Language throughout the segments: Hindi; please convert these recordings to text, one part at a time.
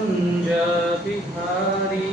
कुंज बिहारी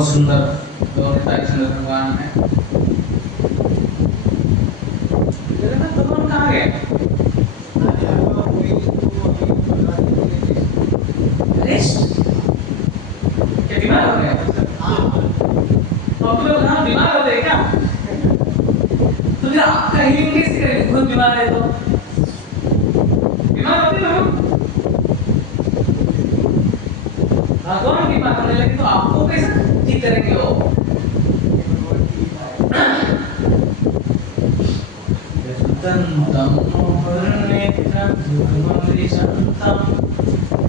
बहुत सुंदर चंद्र भगवान है। जगन्नाथ भगवान कहाँ गए? रेस्ट? क्या बीमार हो गए? आप लोग यहाँ बीमार होते हैं क्या? तो फिर आपका हीलिंग कैसे करेंगे? खुद बीमार है तो बीमार होते हैं लोग। भगवान बीमार होने लगे तो आपको कैसे ठीक करेंगे वो?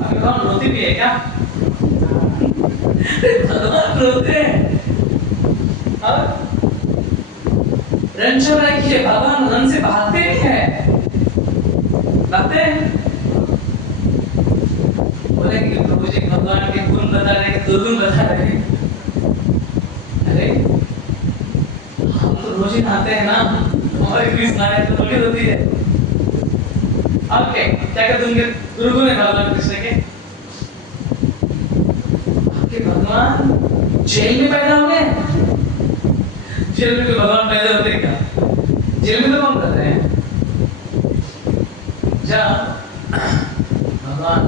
अभी भगवान रोते भी है क्या? भगवान रोते हैं। भगवान रन से भागते भी है, भागते हैं। बोलेंगे प्रभु जी भगवान के गुण बता रहे, दुर्गुण बता रहे। अरे हम तो रोज ही नहाते हैं ना, हमारी फीस नहाए तो थोड़ी होती है। ओके, क्या कहते होंगे दुर्गुण है भगवान कृष्ण के? आपके भगवान जेल में पैदा हो गए? जेल में भगवान पैदा होते हैं क्या? जेल में तो कौन करते हैं? जब भगवान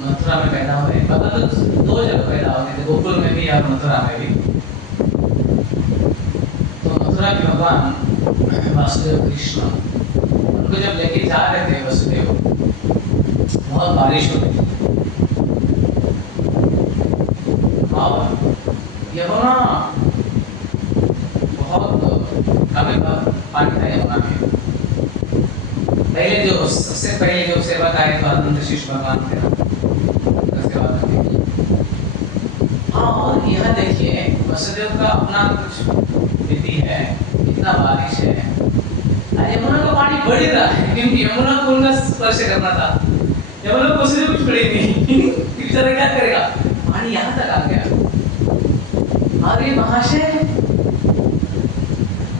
मथुरा में पैदा हुए, भगवान तो दो जगह पैदा हुए थे, गोकुल में भी और मथुरा में भी। तो मथुरा के भगवान वासुदेव कृष्ण उनको जब लेके जा रहे थे वसुदेव, बहुत बारिश हो रही थी और यमुना बहुत कभी पानी था यमुना में। पहले जो सबसे पहले जो सेवक आए तो अनंत शिष्य भगवान थे, सेवा करने की। और यह देखिए वसुदेव का अपना कुछ विधि है, इतना बारिश है, यमुना का पानी बढ़ रहा है क्योंकि यमुना को उनका स्पर्श करना था। यमुना को वसुदेव कुछ पड़ी नहीं, बेचारा क्या करेगा? पानी यहाँ तक आ गया और ये महाशय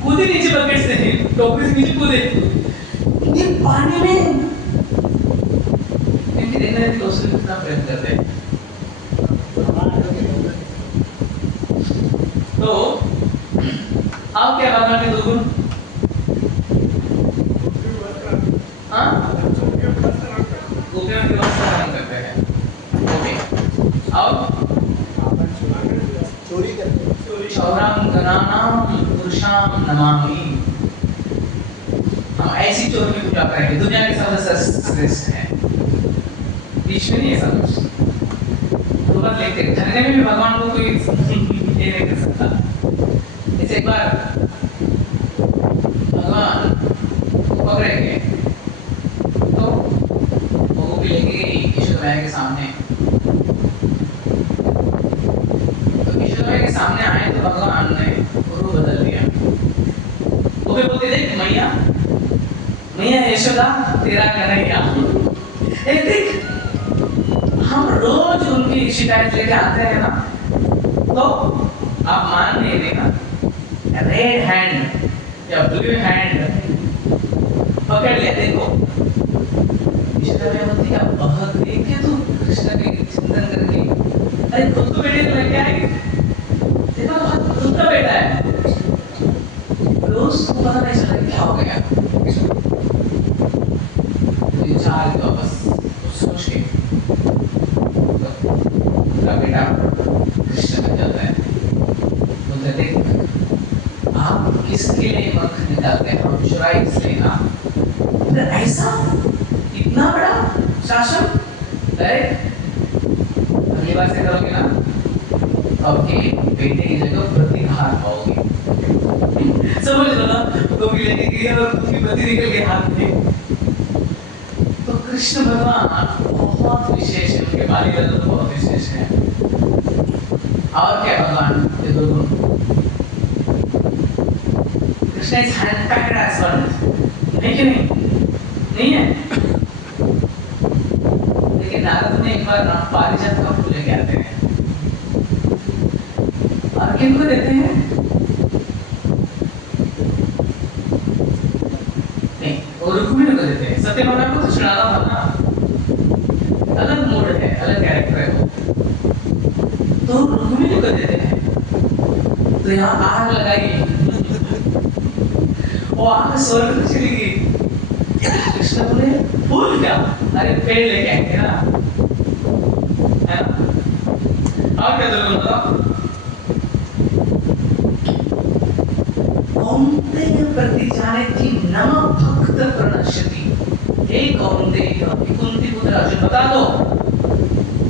कूदे नीचे बकेट से, टोकरी से नीचे कूदे ये पानी में। इनकी देखना है कि वसुदेव कितना प्रेम करते हैं। तो आप क्या भगवान के दुर्गुण? हाँ, गोपियों के वस्त्र हरण करते हैं। ओके, और चोरी करते हैं। चौराम गणानाम पुरुषाम नमामि। हम ऐसी चोर की पूजा करेंगे, दुनिया के सबसे श्रेष्ठ है, बीच में नहीं है सब कुछ। तो बस लेते ठगने में भी भगवान को कोई ये नहीं कर सकता। इसे एक बार भगवान पकड़ेंगे तो वो भी लेके गई यशोदा के सामने। तो यशोदा के सामने आए तो भगवान ने रूप बदल दिया। वो भी बोलते देख मैया, मैया यशोदा तेरा कन्हैया। देख हम रोज उनकी शिकायत लेके आते हैं ना, तो आप मान नहीं देना, रेड हैंड या ब्लू हैंड पकड़ लिया। देखो क्या बहुत देख के तू कृष्ण के चिंतन करके, अरे खुद को बेटे को लेके आएगी। देखो खुद का बेटा है, रोज को पता नहीं चला क्या हो गया। तो ये चाल तो बस सोच के बेटा कृष्ण बन जाता है। बोलते देख आप किसके लिए मक्खन निकालते हैं, हम चुराई इसलिए ना। ऐसा इतना बड़ा शासन, अगली बार से करोगे ना तो आपके बेटे की जगह प्रतिहार पाओगे। समझ लो ना, तो भी लेके गई और उसकी पति निकल गई हाथ में। तो कृष्ण भगवान बहुत विशेष है, उनके बाली तो बहुत विशेष है। और क्या भगवान ये दो गुण? कृष्ण इज हैंडपैक्ड एज वन, नहीं कि नहीं है। लेकिन नारद ने एक बार पारिजात का फूल लेके आते हैं और किनको देते हैं? नहीं, वो रुक्मिणी को देते हैं। सत्यभामा को तो चढ़ाना था ना, अलग मोड है, अलग कैरेक्टर है वो, तो रुक्मिणी को देते हैं। तो यहाँ आग लगाई, वो आग स्वर्ग में चली गई। कृष्ण बोले फूल क्या, अरे पेड़ लेके आएंगे ना, है ना। और क्या तुम बताओ, कौन्तेय प्रति जानेति न भक्त प्रणश्यति। हे कौन्तेय, कुंती पुत्र अर्जुन बता दो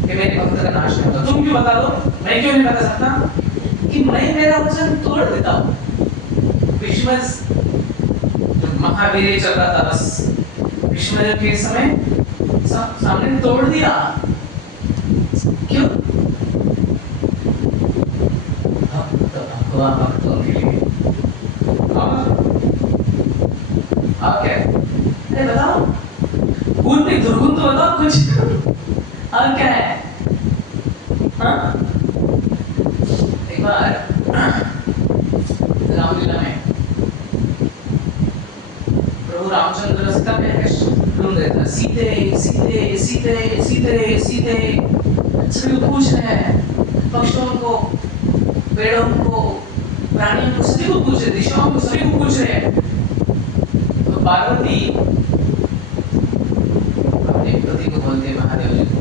कि मेरे भक्त का नाश नहीं होगा। तुम क्यों बता दो, मैं क्यों नहीं बता सकता कि मैं मेरा वचन तोड़ देता हूँ। भीष्म महावीर चल रहा था, बस भीष्म के समय सामने तोड़ दिया। क्यों? भगवान भक्तों के लिए। और क्या? अरे बताओ, गुण नहीं दुर्गुण तो बताओ कुछ। और क्या है? हाँ? एक बार रामलीला में प्रभु रामचंद्र सीता में ढूंढ रहे थे, सीते सीते सीते सीते सीते सभी को पूछ रहे हैं, पक्षियों को, पेड़ों को, प्राणियों को, सभी को पूछ रहे, दिशाओं को, सभी को पूछ रहे। तो पार्वती अपने पति को बोलते हैं, महादेव जी को,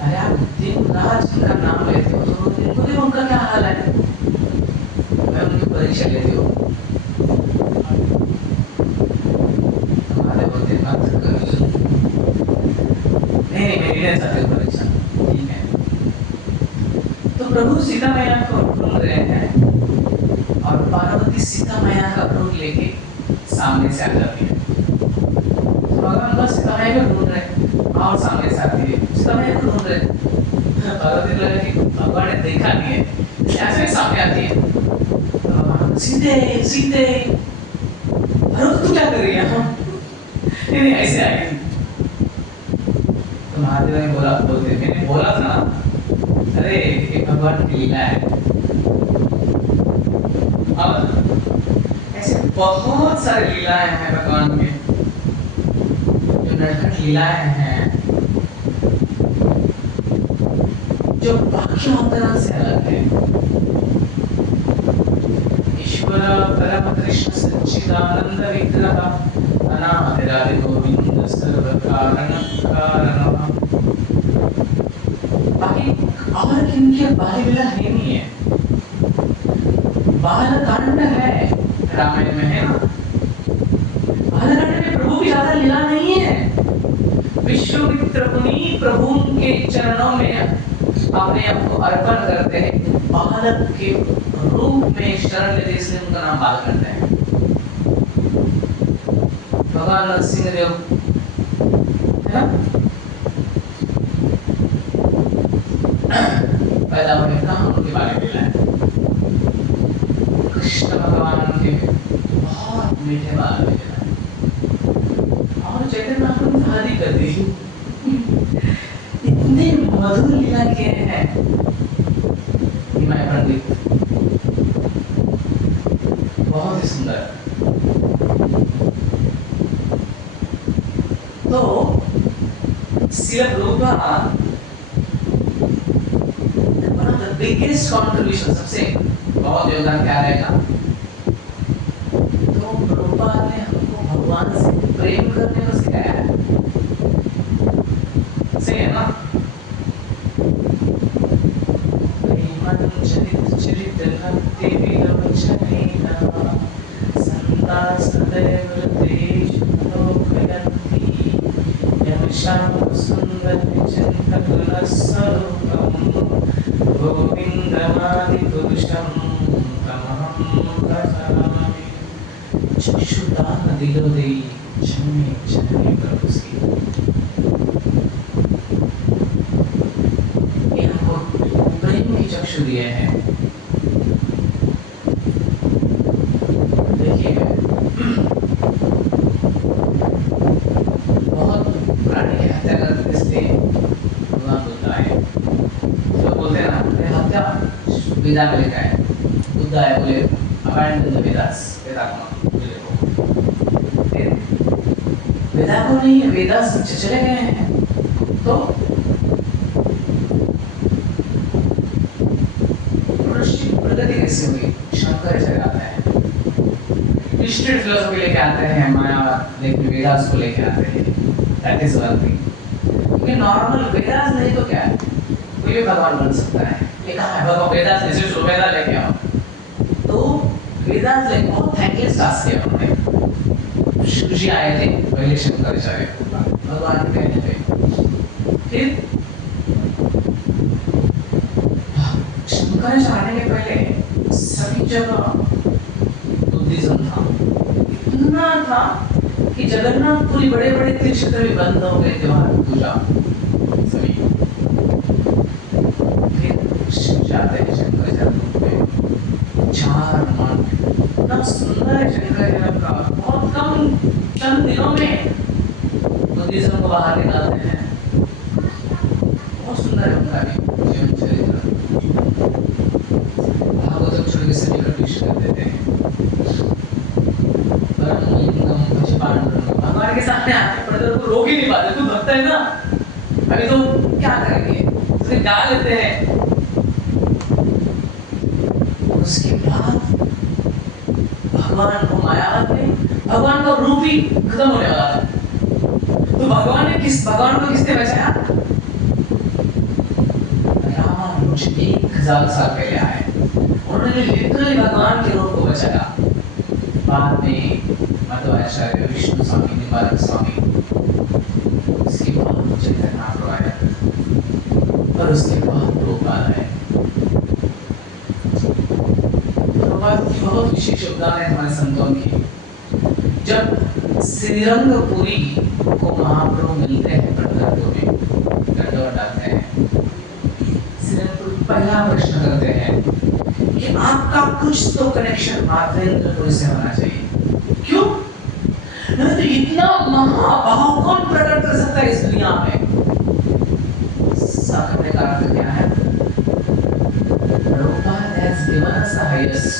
अरे आप दिन रात जिनका नाम लेते हो तो उनको देखो उनका क्या हाल है, मैं उनकी परीक्षा लेती हूँ। महादेव बोलते मत करो, नहीं मैं लेना चाहती हूँ परीक्षा, ठीक है। तो प्रभु सीता मैया को ढूंढ रहे हैं और पार्वती सीता मैया का रूप लेके सामने से आ जाती है। तो भगवान बस सीता मैया को ढूंढ रहे हैं और सामने से आती है, सीता मैया को ढूंढ रहे हैं। पार्वती को लगा कि भगवान ने देखा नहीं है, ऐसे ही सामने आती है। तो सीते सीते, अरे तू क्या कर रही है? नहीं ऐसे आई। तो महादेव ने बोलते मैंने बोला था, अरे ये भगवान की लीला है। अब ऐसे बहुत सारी लीलाएं हैं भगवान के, जो नटखट लीलाएं हैं, जो बाकी अवतारों से अलग है। ईश्वर परम कृष्ण सच्चिदानंद विग्रह अनादिरादि गोविंद सर्व कारण कारणः। बाकी और किनके बाल लीला है नहीं है, बालकांड है रामायण में, है ना। बालकांड में प्रभु की ज्यादा लीला नहीं है। विश्वामित्र मुनि प्रभु के चरणों में अपने आप को अर्पण करते हैं, बालक के रूप में शरण लेते, इसलिए उनका नाम बाल करते हैं। भगवान नरसिंह देव, है ना, पैदा हुए कहाँ, उनके बारे में है। कृष्ण भगवान के बहुत मीठे बाल में और चैतन्य महाप्रभु ने शादी कर दी। इतने मधुर लीला किए हैं हिमाय पंडित, बहुत ही सुंदर। तो Srila Prabhupada one of the biggest contribution, सबसे बहुत योगदान क्या रहेगा, तो प्रभुपाद ने हमको भगवान से प्रेम करने को सिखाया है। सही है ना। चरित चरित भक्ति विलोचनेना संता सदैव हृदयेषु लोकयन्ति यमशां सुन्दरचिन्तकगुणस्वरूपं गोविन्दमादिपुरुषं तमहं भजामि। चक्षुदान दिलो देई जन्मे जननी प्रभु सी, चक्षु दिए हैं। देखिए बहुत प्राणी की हत्या करते, इसलिए भगवान बुद्ध आए। तो बोलते हैं ना, हत्या विदा में लिखा है, बुद्ध आए बोले अबैंडन द वेदास, वेदा को वेदा को नहीं, वेदास चले गए हैं। तो प्रगति स्ट्रीट फिलोसफी लेके आते हैं, माया लेके वेदास को लेके आते हैं, दैट इज वन थिंग। क्योंकि नॉर्मल वेदास नहीं तो क्या है, कोई भी भगवान बन सकता है। ये कहाँ है भगवान वेदास नहीं, सिर्फ वेदास लेके आओ। तो वेदास लेके बहुत थैंकलेस टास्क किया उन्होंने। शिव जी आए थे पहले शंकराचार्य भगवान कहने पे, फिर शंकराचार्य आने के पहले सभी जगह बुद्धिज्म था, इतना था कि जगन्नाथपुरी बड़े बड़े तीर्थ भी बंद हो गए थे वहां पूजा सभी। फिर शिव जाते हैं शंकराचार्य पे, 4 मंथ, इतना सुंदर है शंकराचार्य का, बहुत कम चंद दिनों में बुद्धिज्म को बाहर निकालते हैं। बहुत सुंदर है उनका भी जीवन चरित्र। भागवतम छोड़ के सभी का विश कर देते हैं। भगवान के सामने आके पड़े तो रोक ही नहीं पाते, तू भक्त है ना, अभी तो क्या करेंगे, उसे डाल लेते हैं। उसके बाद भगवान को मायावत में भगवान का रूप ही खत्म होने वाला था। तो भगवान को किसने बचाया? राम मुझे 1000 साल पहले आए, उन्होंने लिटरली भगवान के रूप को बचाया। बाद में मध्वाचार्य विष्णु स्वामी, निवारक स्वामी, उसके बाद चैतन्य आया और उसके बाद गोपाल आए। बहुत विशेष योगदान है हमारे संतों की। जब श्रीरंगपुरी को महाप्रभु मिलते हैं पंढरपुर में, दंडवत डालते हैं, श्रीरंगपुरी पहला प्रश्न करते हैं कि आपका कुछ तो कनेक्शन माधवेंद्रपुरी से होना चाहिए। क्यों? नहीं तो इतना महाभाव कौन प्रकट कर सकता है इस दुनिया में? साखने का अर्थ क्या है? Prabhupada has given us the highest.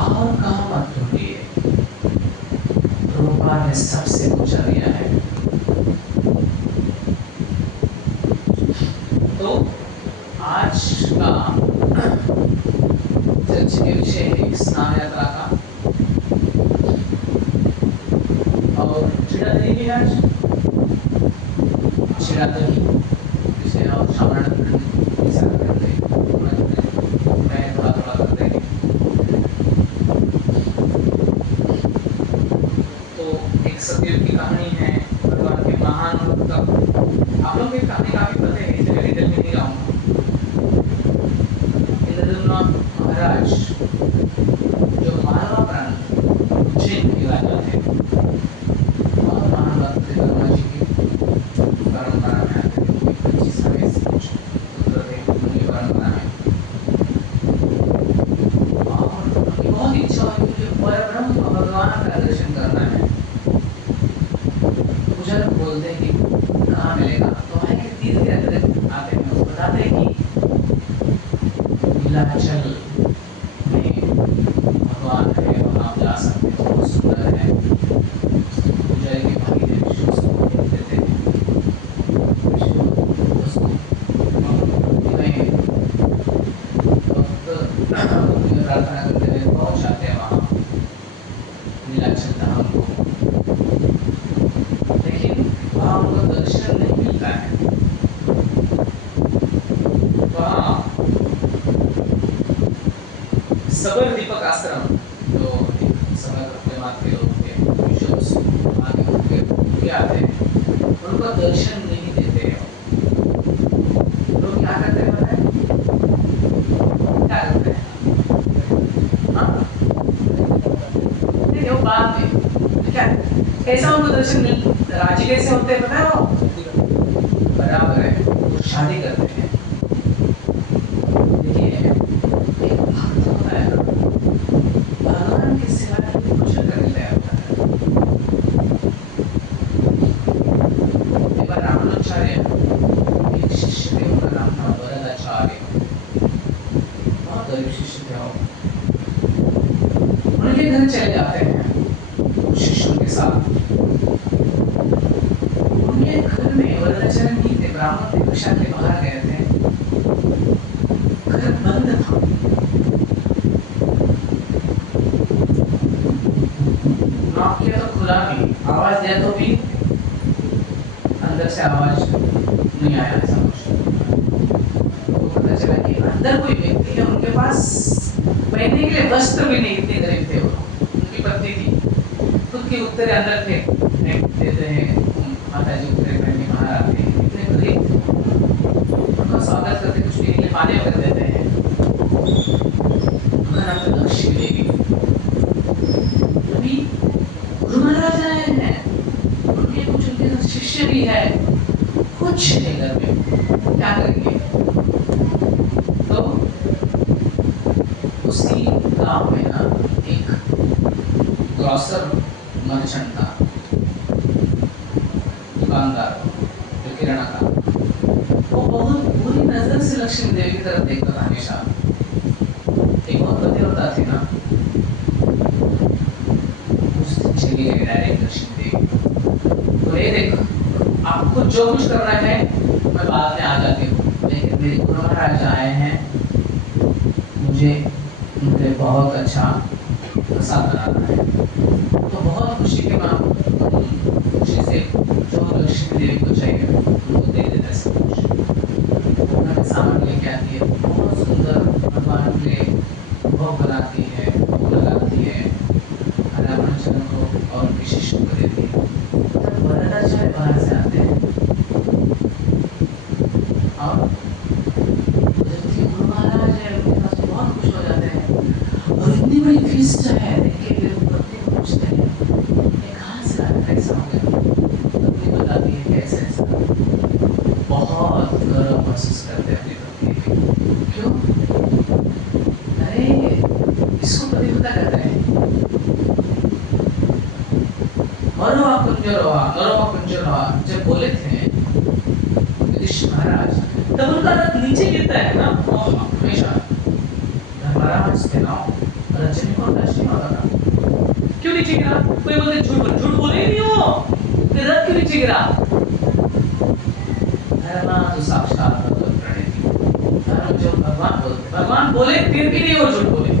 और कहाँ मत ढूंढिए, प्रभुपाद ने सबसे ऊंचा दिया है। तो आज का चर्चा के विषय है स्नान यात्रा का, और चिड़ा देगी आज चिड़ा देगी विषय और श्रवण करते मैं थोड़ा थोड़ा करते हैं। सतयुग की कहानी है, भगवान के महान भक्त। आप लोग की कहानी काफी पता है, इसलिए डिटेल में नहीं आऊंगा। इंद्रद्युम्न महाराज जो मालवा प्रांत उज्जैन के राजा थे, बहुत महान भक्त थे, ब्रह्मा जी की परंपरा में आते थे, 25 पुत्र थे उनकी परंपरा में। और बहुत इच्छा हुई कि परब्रह्म भगवान का दर्शन करना है। बोलते हैं कि कहाँ मिलेगा, तो वहाँ के तीर्थ यात्री आते हैं, वो बताते हैं कि नीलाचल में भगवान है, वहाँ आप जा सकते हैं, बहुत सुंदर है। पुजारी के भाई थे, विष्णु उसको बोलते थे, विष्णु उसको प्रार्थना करते हुए पहुँच जाते हैं वहाँ नीलाचल धाम को। वहाँ उनको दर्शन नहीं मिलता है। वहाँ सबर दीपक आश्रम जो समय के लोग थे, आते हैं, उनको दर्शन नहीं देते हैं। लोग क्या करते हैं पता है? क्या करते हैं? हाँ? नहीं, वो बाद में क्या कैसा उनको दर्शन मिल राजी कैसे होते हैं पता है? वो बराबर है, वो शादी करते हैं। देखिए एक भक्त होता है ना, भगवान के सिवा कुछ करने तैयार होता है। एक बार रामानुजाचार्य एक शिष्य थे, उनका नाम था वरदाचार्य, बहुत गरीब शिष्य थे। उनके घर चले जाते हैं शिष्यों के साथ। घर में वरदाचार्य नहीं थे, ब्राह्मण थे, भिक्षा के बाहर गए थे, घर बंद था। बोला भी, आवाज दिया तो भी अंदर से आवाज नहीं आया ऐसा कुछ। तो पता चला कि अंदर कोई व्यक्ति है, उनके पास पहनने के लिए वस्त्र भी नहीं, इतने गरीब थे वो। उनकी पत्नी थी, खुद के उत्तरे अंदर फेंक देते हैं, माता जी उत्तरे पहन के बाहर आते हैं, इतने गरीब थे। उनका स्वागत करते, कुछ पीने के लिए पानी वगैरह देते हैं। उनका नाम था लक्ष्मी देवी। अभी गुरु महाराज आए हैं, उनके कुछ उनके शिष्य भी है, कुछ नहीं घर में, क्या करेंगे? तो उसी गांव में ना एक ग्रॉसर मर्चेंट था, दुकानदार जो किराना का, वो बहुत बुरी नजर से लक्ष्मी देवी की तरफ देखता था हमेशा। एक बहुत पतिव्रता थी ना, उस दिन चली गई डायरेक्ट लक्ष्मी देवी। तो ये देख, आपको जो कुछ करना है मैं बाद में आ जाती हूँ, लेकिन मेरे गुरु महाराज आए हैं, मुझे उनके बहुत अच्छा प्रसाद बनाना है। तो बहुत खुशी के बाद खुशी से जो लक्ष्मी देवी को चाहिए उनको दे देता सब कुछ। उन्होंने सामान लेके आती है, बहुत सुंदर भगवान के भोग बनाती है, भोग लगाती है, रामानुजन को और उनके शिष्य को देती है। तब वरदाचार्य बाहर से आते हैं और गुरु महाराज है, उनके पास बहुत खुश हो जाते हैं और इतनी बड़ी फीस्ट है देख के फिर पत्नी को पूछते हैं ये कहाँ से आया, कैसा हो गया? पत्नी बताती है कैसे ऐसा। बहुत गर्व महसूस करते हैं अपनी पत्नी पे। क्यों? अरे इसको पतिव्रता कहते हैं। नरोवा कुंजरोवा जब बोले थे युधिष्ठिर महाराज, तब उनका रथ नीचे गिरता है ना, हमेशा धर्मराज थे ना, रजनी को अंदाज नहीं होता था क्यों नीचे गिरा। कोई बोलते झूठ बोले नहीं हो, फिर रथ क्यों नीचे गिरा? धर्मा तो साक्षात भगवत प्रणीति, धर्म जो भगवान बोले फिर भी नहीं वो झूठ बोले,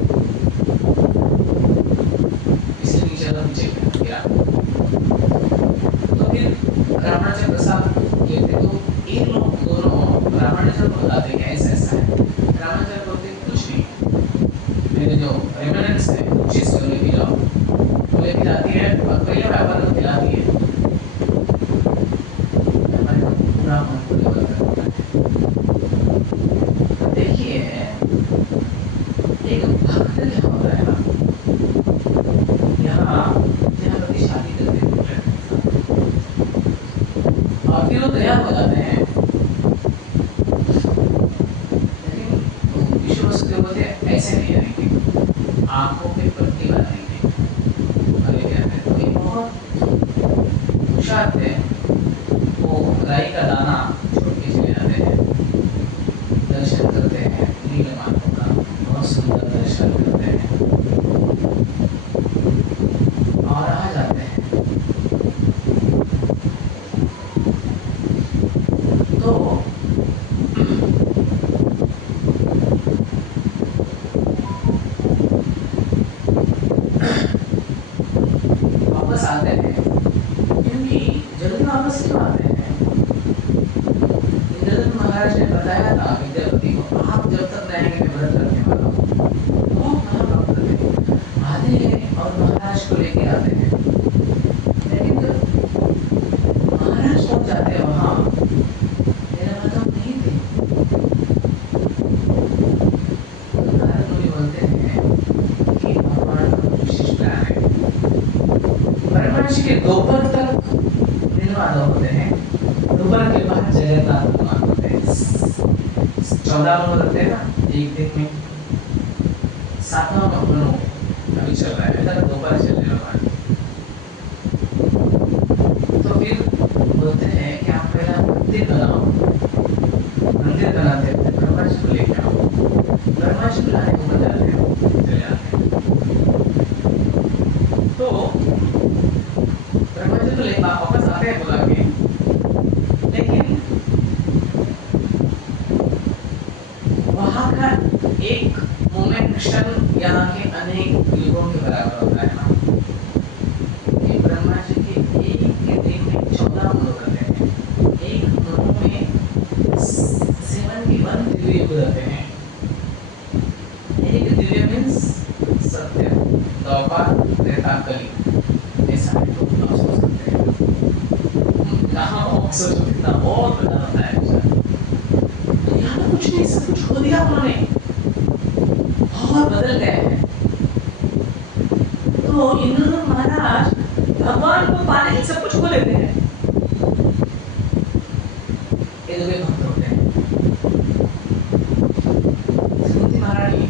इसलिए नीचे गिरा। तो फिर रामानुजन प्रसाद लेते तो एक लोग दोनों रामानुजन को बताते कि ऐसा ऐसा है। रामानुजन बोलते कुछ नहीं, मेरे जो रेमिनेंस है कुछ चीज को लेके जाओ, वो लेके जाती है और पहले व्यापार को खिलाती है, हमारे को पूरा मन को लेवल करता है। देखिए एक भक्त क्या होता है ना, यहाँ प्रति शादी करते हैं और फिर वो तैयार हो जाते हैं, लेकिन विष्णु वसुदेव बोलते ऐसे नहीं रहेंगे, आंखों पे पट्टी बनाएंगे। अरे क्या है, तो ये बहुत होशियार थे, वो राई का दाना छोड़ के चले जाते हैं, दर्शन करते हैं नीलमाधव का, बहुत सुंदर दर्शन करते हैं और आ जाते हैं। तो वापस आते हैं, क्योंकि जल्दी वापस क्यों आते हैं? इंद्रदत्त महाराज ने बताया था विद्यापति को, आप जब तक रहेंगे मैं व्रत रखने वाला हूँ। बहुत महाभक्त थे, आते हैं और महाराज को लेके आते हैं, लेकिन जब महाराज पहुंच जाते हैं वहाँ मेरा मतलब नहीं थे। तो नारद मुनि बोलते हैं कि भगवान का विशेष प्लान है। परमार्श के दोपहर तक नीलमाधव होते हैं, दोपहर के बाद जगन्नाथ भगवान होते हैं। 14 लोग रहते हैं ना एक दिन में, 7वां महीनों अभी चल रहा है, इधर दोपहर चल रहे हैं। तो फिर बोलते हैं कि आप पहला मंदिर बनाओ, मंदिर बनाते हैं, ब्रह्मा जी को लेके आओ, ब्रह्मा जी को लाने को बन जाते हो, चले जाते हैं। तो ब्रह्मा जी को लेकर वापस आते हैं बुला के, लेकिन वहाँ का एक मोमेंट क्षण यहाँ के अनेक युगों के बराबर होता है ना, कि ब्रह्मा सूर्य मीन्स सत्य, द्वापर, त्रेता, कली, ऐसा है तो आप सोच सकते हैं। कहाँ सोचो कितना बहुत बड़ा होता है तो यहाँ पे कुछ नहीं, सब कुछ खो दिया उन्होंने, बहुत बदल गए हैं। तो इंद्र महाराज भगवान को पाने के सब कुछ खो देते हैं। ये दो भक्त होते हैं। कुंती महारानी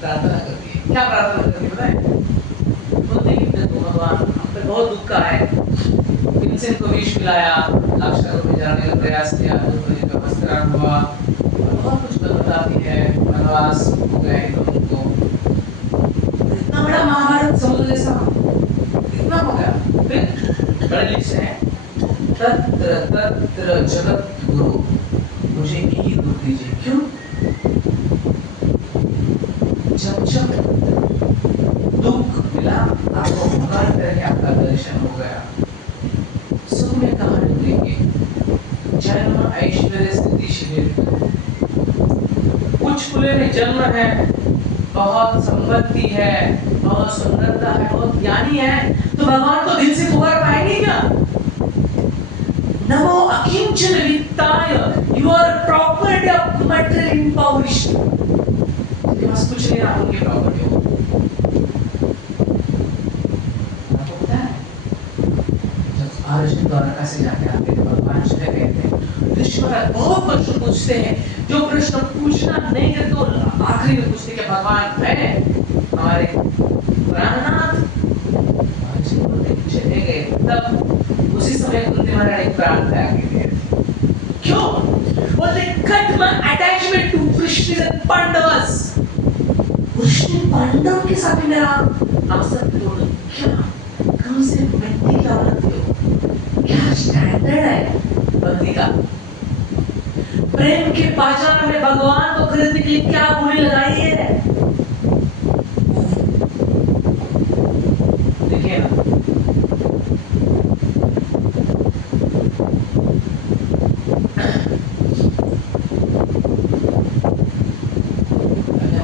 प्रार्थना करती है, क्या प्रार्थना करती है पता है? बोलते हैं कि देखो भगवान, हम पे बहुत दुख का है, इनसे इनको विष पिलाया, अक्षरों में जाने का प्रयास किया, तो वस्त्रान हुआ, बहुत कुछ बताती है, वनवास हो गए उनको, इतना बड़ा महाभारत समुद्र जैसा इतना हो गया। फिर बड़े लिस्ट है, तत्र तत्र जगत गुरु, मुझे यही दुख दीजिए। क्यों? जब जब दुख मिला आपको, हर तरह आपका दर्शन हो गया, सुख में कहाँ ढूंढेंगे? जन्म ऐश्वर्य स्थिति शिविर, कुछ खुले में जन्म है, बहुत संपत्ति है, बहुत सुंदरता है, बहुत ज्ञानी है, तो भगवान को दिल से पुकार पाएंगे क्या? नमो अकिंचन वित्ताय, you are property of material impoverished, आपके पास कुछ नहीं, आप उनकी प्रॉपर्टी हो। आपको पता है जब अर्जुन द्वारका से जाके आते हैं, भगवान से कहते हैं ऋषिवराज बहुत प्रश्न पूछते हैं, जो प्रश्न पूछना नहीं है तो आखिरी में पूछते कि भगवान है हमारे प्राणनाथ, चले गए, तब उसी समय कुंती महारानी प्राण त्याग दिए। क्यों? बोलते cut my attachment to Krishna and Pandavas, Krishna Pandav के साथ मेरा आसक्ति हो गई। क्या कम से मिट्टी का भक्ति हो, क्या स्टैंडर्ड है भक्ति का? प्रेम के बाजार में भगवान को खरीदने के लिए क्या बोली लगाई है? देखिए ना,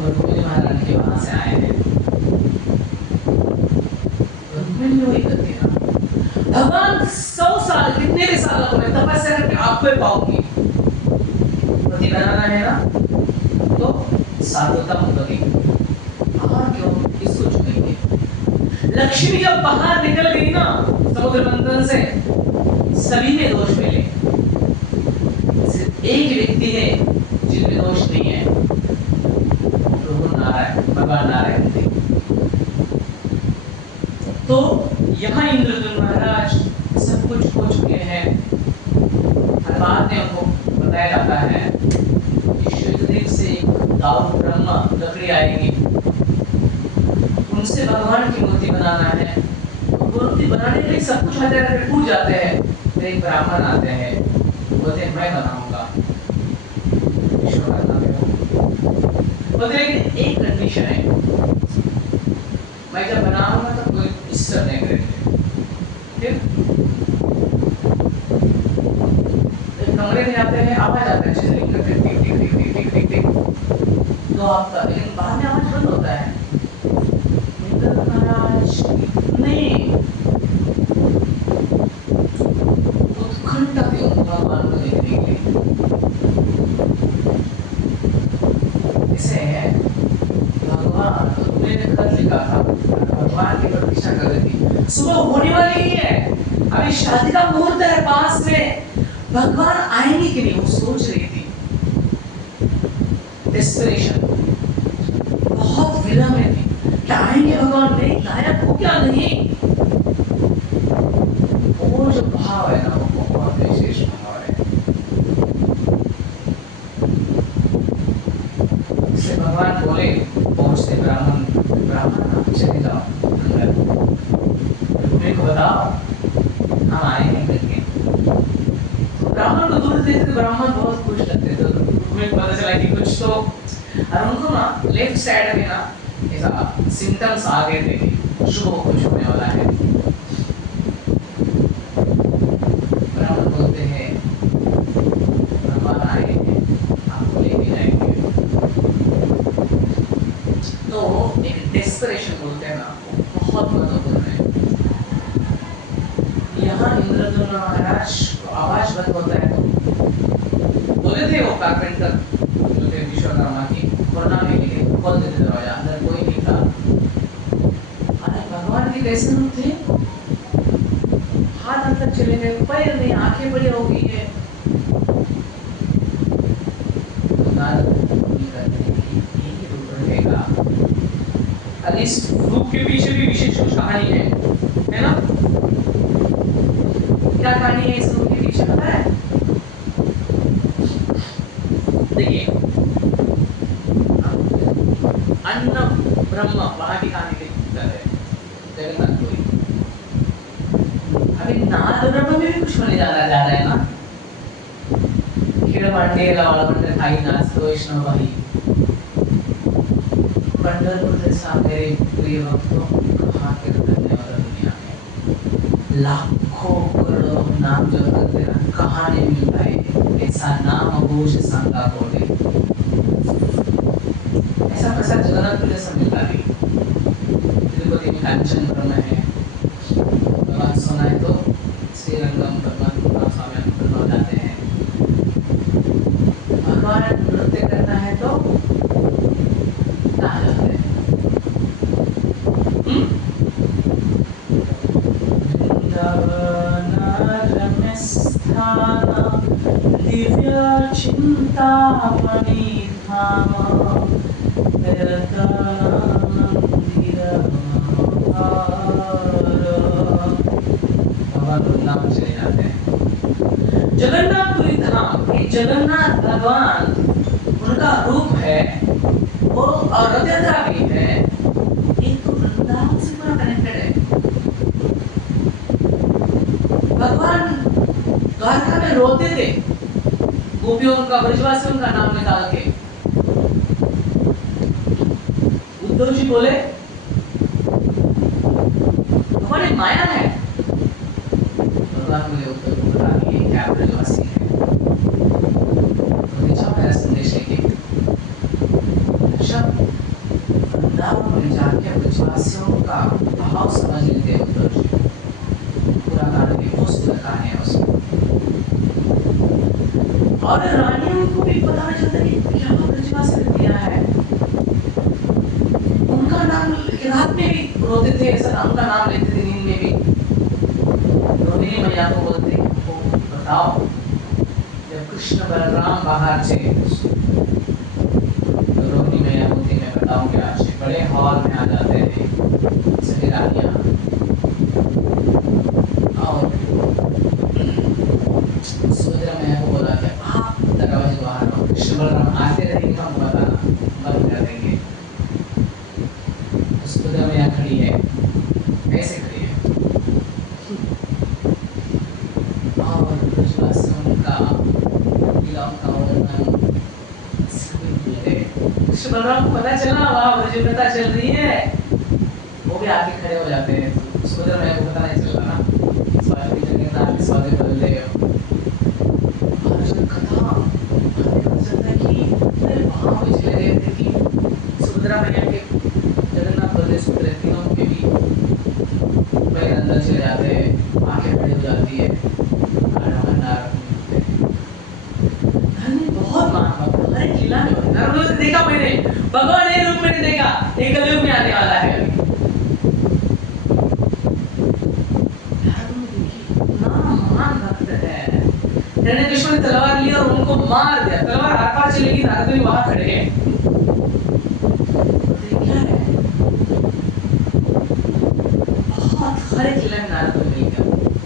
रुक्मिणी महारानी के वहां से आए हैं, रुक्मिणी वही करती है ना, भगवान 100 साल कितने भी साल हो गए तपस्या करके आपको पाऊंगी, पति बनाना है ना तो साधुता पति, और क्यों इसको चुनेंगे? लक्ष्मी जब बाहर निकल गई ना समुद्र मंथन से, सभी में दोष मिले, सिर्फ एक व्यक्ति है जिनमें दोष नहीं है, प्रभु नारायण, भगवान नारायण थे। तो यहाँ इंद्रद्युम्न महाराज सब कुछ हो चुके हैं, हर बाद में उनको बताया जाता है कि श्वेतदेव से दाऊ ब्रह्मा लकड़ी आएगी, उनसे भगवान की मूर्ति बनाना है, तो मूर्ति बनाने के लिए सब कुछ हथियार टूट जाते हैं, फिर एक ब्राह्मण आते हैं, बोलते हैं मैं बनाऊंगा, विश्वकर्मा बोलते हैं एक कंडीशन है, मैं जब बनाऊंगा तो कोई डिस्टर्ब नहीं करेंगे। फिर कमरे में जाते हैं, आवाज आता है, चिल्लिंग करते हैं, टिक टिक टिक टिक टिक टिक, तो आपका, लेकिन बाद में आवाज बंद होता है। महाराज नहीं, उत्कंठा थी उनको भगवान को देखने के लिए। इसे भगवान, मैंने खत लिखा था, भगवान की प्रतीक्षा कर रही थी, सुबह होने वाली ही है, अभी शादी का मुहूर्त है पास में, भगवान आएंगे कि नहीं वो सोच रही थी। डेस्परेशन, बहुत विरह में थी, क्या आएंगे भगवान, नहीं लायक हो क्या नहीं, वो जो भाव है ना वो बहुत विशेष भाव है। इसलिए भगवान बोले, पहुंचते ब्राह्मण, ब्राह्मण चले जाओ अंदर, रुक्मिणी को बताओ हम आए हैं करके। तो ब्राह्मण को दूर देखते तो ब्राह्मण बहुत खुश लगते, तो रुक्मिणी को पता चला कि कुछ तो, और उनको ना लेफ्ट साइड में ना ऐसा सिम्टम्स आ गए थे, शुभ कुछ होने वाला है। ब्राह्मण बोलते हैं भगवान आए हैं, आपको लेके जाएंगे। तो एक डेस्परेशन बोलते हैं ना, बहुत महत्वपूर्ण है। यहाँ इंद्रद्युम्न महाराज को आवाज बंद होता है तो बोले थे वो कारपेंटर जो थे विश्वकर्मा की, कोरोना में मिले खोल देते दरवाजा, अंदर कोई नहीं था। अरे भगवान की कैसे रूप थे, हाथ अंदर चले गए, पैर नहीं, आंखें बड़ी हो गई है। अब इस रूप के पीछे भी विशेष कुछ कहानी है ना? क्या कहानी है इस रूप के पीछे पता है? देखिए, अन्न ब्रह्म वहां की कहानी लिखता है जगन्नाथपुरी। अभी नाद ब्रह्म में भी कुछ होने जा रहा है ना? खेड़वांडेला वाला मंदिर थाई नाच तो वैष्णव भाई पंढरपुर जैसा मेरे प्रिय भक्तों कहाँ के रहने वाला दुनिया में लाखों करोड़ों नाम जप करते हैं, कहाँ नहीं मिलता है ऐसा नाम अघोष सांगा कोडे, ऐसा प्रसाद जगन्नाथपुर जैसा मिलता है। तिरुपति में कांचन ब्रह्म है, भगवान सोना है तो श्रीरंगम भगवान स्वामी अंतर्गत जाते हैं। भगवान नृत्य करना है तो कहाँ जाते हैं? दिव्य चिंतामणि धाम वृंदावन चले जाते हैं। जगन्नाथपुरी धाम, जगन्नाथ भगवान उनका रूप है वो, और रथ यात्रा भी है। एक तो वृंदावन से पूरा कनेक्टेड है। भगवान द्वारका में रोते थे, गोपियों का ब्रजवासियों का नाम निकाल के। उद्धव जी बोले हमारी माया है। भगवान बोले उद्धव को बता दिए क्या ब्रजवासी है, तो मेरा संदेश लेके जब वृंदावन में जाके ब्रजवासियों का भाव समझ लेते उद्धव जी, पूरा कहानी बहुत सुंदर कहानी है उसमें। और रानियों को भी पता नहीं चलता कि क्या ब्रजवासी ने दिया है। उनका नाम रात में भी रोते थे, ऐसा उनका नाम लेते थे नींद में भी। रोहिणी मैया को बोलते हैं वो बताओ जब कृष्ण बलराम बाहर से, तो रोहिणी मैया बोलती मैं बताऊं क्या, बड़े हॉल में आ जाते थे सभी रानियां और सुभद्रा मैया को बोला कि आप दरवाजे बाहर हो, कृष्ण बलराम आते रहेंगे हम बताना बंद कर देंगे। सुभद्रा मैया खड़ी है, ऐसे खड़ी है और ब्रजवासियों का लीलाओं का वर्णन सभी भूल गए। कृष्ण बलराम को पता चला वहाँ ब्रजकथा चल रही है, वो भी आके खड़े हो जाते हैं। सुभद्रा मैया को पता नहीं चल रहा ना, स्वाति जगन्नाथ स्वाति बदल दे सुभद्रा मैया के जगन्नाथ बलदेव सुभद्रा तीनों के भी पैर अंदर चले जाते हैं, आंखें बड़ी हो जाती है, बहुत महान लीला में देखा मैंने, भगवान एक रूप में देखा, एक कलयुग में आने वाला है। महान भक्त है, हिरण्यकशिपु ने तलवार ली और उनको मार दिया, तलवार आर पार चलेगी, नारद मुनि वहां खड़े हैं।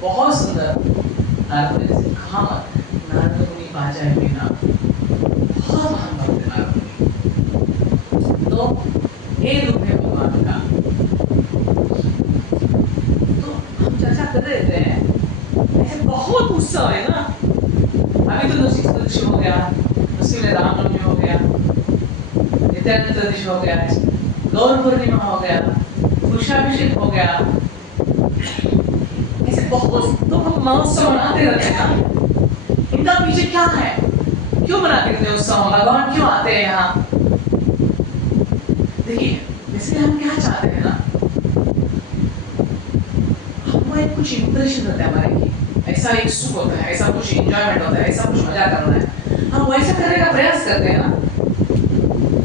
बहुत सुंदर नारद मुनि से कहा मत, नारद मुनि बाजा है बिना, बहुत महान भक्त है नारद मुनि। तो एक रूप है भगवान का। तो हम चर्चा कर रहे थे, ऐसे बहुत उत्सव है ना। अभी तो नृसिंह हो गया, उसी में रामनवमी हो गया, नित्यानंद चतुर्दशी हो गया, गौर पूर्णिमा हो गया, कुशाभिषेक हो गया, ऐसे बहुत तो हम महोत्सव मनाते रहते हैं ना। इनका पीछे क्या है, क्यों मनाते रहते हैं उत्सव, भगवान क्यों आते हैं यहाँ? देखिए इसलिए हम क्या चाहते हैं ना, हमको एक कुछ इंप्रेशन होता है हमारे की, ऐसा एक सुख होता है, ऐसा कुछ एंजॉयमेंट होता है, ऐसा कुछ मजा करना है, हम वैसा करने का प्रयास करते हैं ना,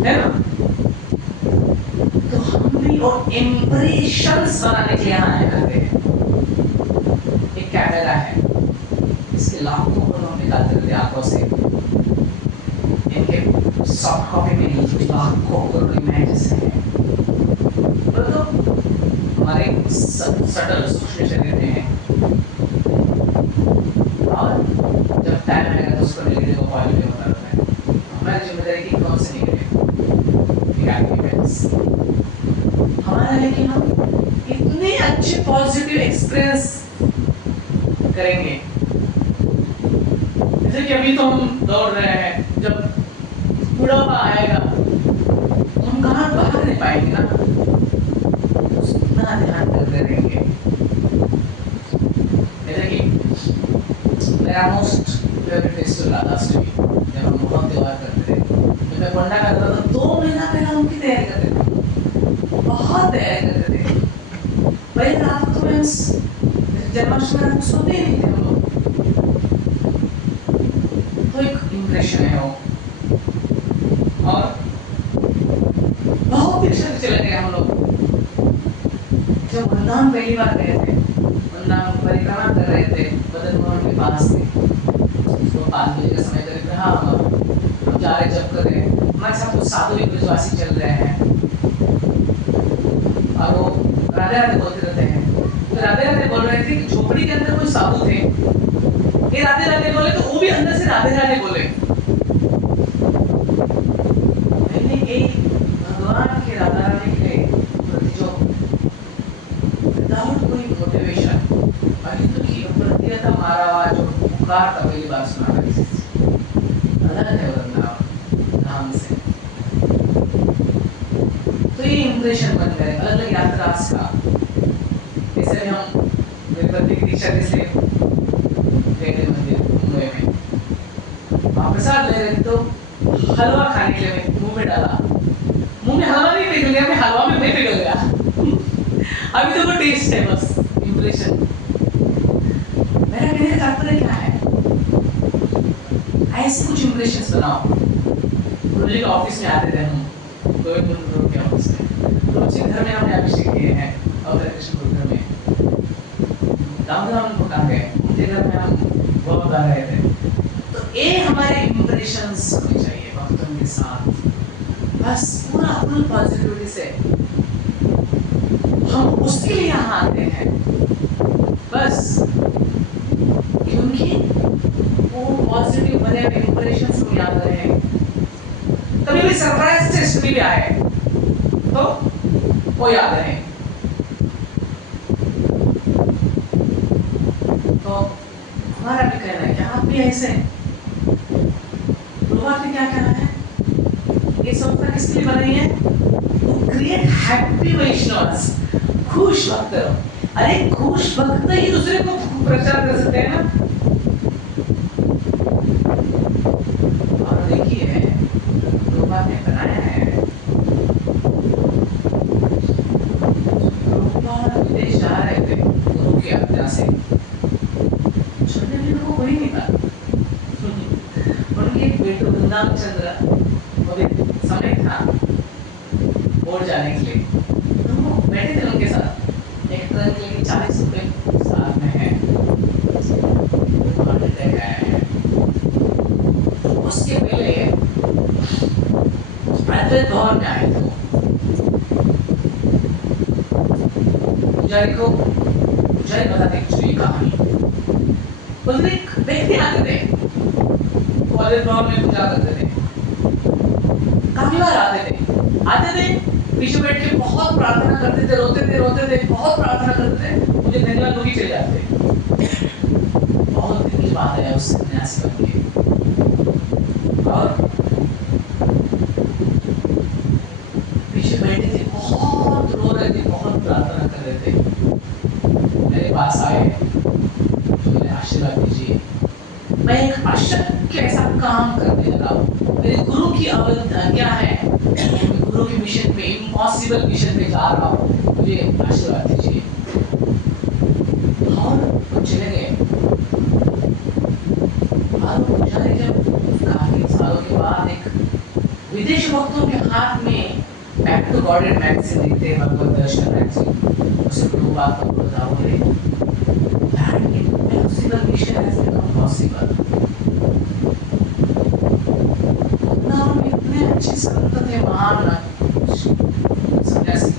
है ना? तो हम भी और इम्प्रेशंस बनाने के लिए यहाँ आया करते हैं। एक कैमरा है, इसके लाखों फोटो हम निकालते रहते हैं आंखों से, इनके सॉफ्ट कॉपी में लाखों करोड़ इमेजेस हैं, तो हमारे सटल सूक्ष्म शरीर में है, और जब टाइम आएगा तो उसको धीरे धीरे फॉइल में होता रहता है। हमारी जिम्मेदारी की कौन से निकले हमारा है कि हम इतने अच्छे पॉजिटिव एक्सपीरियंस करेंगे। जैसे कि अभी तो हम दौड़ रहे हैं, जब बुढ़ापा आएगा तो हम कहाँ बाहर नहीं पाएंगे ना, उतना ध्यान करते रहेंगे। जैसे कि मेरा मोस्ट फेवरेट फेस्टिवल राधाष्टमी, जब हम बहुत त्योहार करते थे, जब मैं पंडा करता था 2 महीना पहले उनकी तैयारी करते थे, बहुत तैयारी करते थे। पहले रात को मैं जन्माष्टमी रात को सोते ही नहीं थे हम लोग, तो एक इम्प्रेशन है वो, और बहुत पीछे चले गए हम लोग। जब वृंदावन पहली बार गए थे, वृंदावन परिक्रमा कर रहे थे, मदन मोहन के पास थे, तो 5 बजे का समय करीब, हाँ हम जा रहे जब कर रहे हैं, हमारे साथ कुछ साधु भी ब्रजवासी चल रहे हैं, और वो राधे राधे बोलते रहते हैं। तो राधे राधे बोल रहे थे कि झोपड़ी के अंदर कोई साधु थे, ये राधे राधे बोले तो वो भी अंदर से राधे राधे बोले। मैंने एक भगवान के राधा राधे के प्रति जो विदाउट कोई मोटिवेशन अहिंदू की प्रतियता मारा हुआ जो पुकार था, पहली बार सुना था किसी से, अलग है वृंदावन नाम से। तो ये इम्प्रेशन बन गए अलग अलग यात्रा का। इसलिए हम मेरे पति की दीक्षा इसलिए गए मंदिर मुंबई में, वहाँ प्रसाद ले रहे तो हलवा खाने के लिए मुंह में डाला, मुंह में हलवा नहीं पिघल गया, मैं हलवा में नहीं पिघल गया। अभी तो वो टेस्ट है बस, इम्प्रेशन। मेरा कहने का तात्पर्य क्या है, ऐसे कुछ इम्प्रेशंस बनाओ। गुरुजी के ऑफिस में आते थे हम, गोविंद गुरु के ऑफिस में, तो उसी घर में हमने अभिषेक किए हैं, अवतार कृष्ण गुरु घर में। दामोदर को कहा गए, उनके घर में हम बहुत आ रहे थे। तो ये हमारे इम्प्रेशंस होने चाहिए भक्तों के साथ, बस पूरा फुल पॉजिटिविटी से हम उसके लिए यहाँ आते हैं, बस क्योंकि वो पॉजिटिव बने हुए इम्प्रेशंस को याद रहे। कभी भी सरप्राइज टेस्ट भी आए तो वो याद रहे। तो हमारा भी कहना है कि आप भी ऐसे, लोगों ने क्या कहना है, ये संस्था किसके लिए बनी है, टू क्रिएट हैप्पी वैष्णव्स, खुश भक्त। अरे खुश भक्त ही दूसरे को प्रचार कर सकते हैं ना। और देखिए लोगों ने बनाया है, विदेश जा रहे थे गुरु की आज्ञा से, छोटे बेटों को कोई नहीं था, उनके बेटो वृंदावन चंद्र समय था बोर्ड जाने के लिए, तो वो बैठे थे उनके साथ, एक ट्रक के लिए 40 रुपए साथ में है, उसके पहले अद्वैत भवन में आए थे। पुजारी बताते एक्चुअली कहानी, उसमें एक व्यक्ति आते थे, अद्वैत भवन में पूजा करते थे, काफी बार आते थे, पीछे बैठ के बहुत प्रार्थना करते थे, रोते थे, बहुत प्रार्थना करते थे, मुझे धन्यवाद लोग ही चले जाते। बहुत दिन की बात है, उससे सन्यासी बन गए, और पीछे बैठे थे, बहुत रो रहे थे, बहुत प्रार्थना कर रहे थे। मेरे पास आए, तो मेरे आशीर्वाद दीजिए, मैं एक अशक्य ऐसा काम करने लगा हूँ, मेरे गुरु की आज्ञा है, गुरु की मिशन पे, इम्पॉसिबल मिशन पे जा रहा हूँ, मुझे आशीर्वाद दीजिए। और वो चले गए। और पुजारी जब काफी सालों के बाद एक विदेशी भक्तों के हाथ में बैक टू गॉड मैगजीन देखते हैं, भगवत दर्शन मैगजीन, उसे दो बात को बताओ, impossible mission has become possible। Vrindavan में इतने अच्छे संत थे, महान सन्यासी,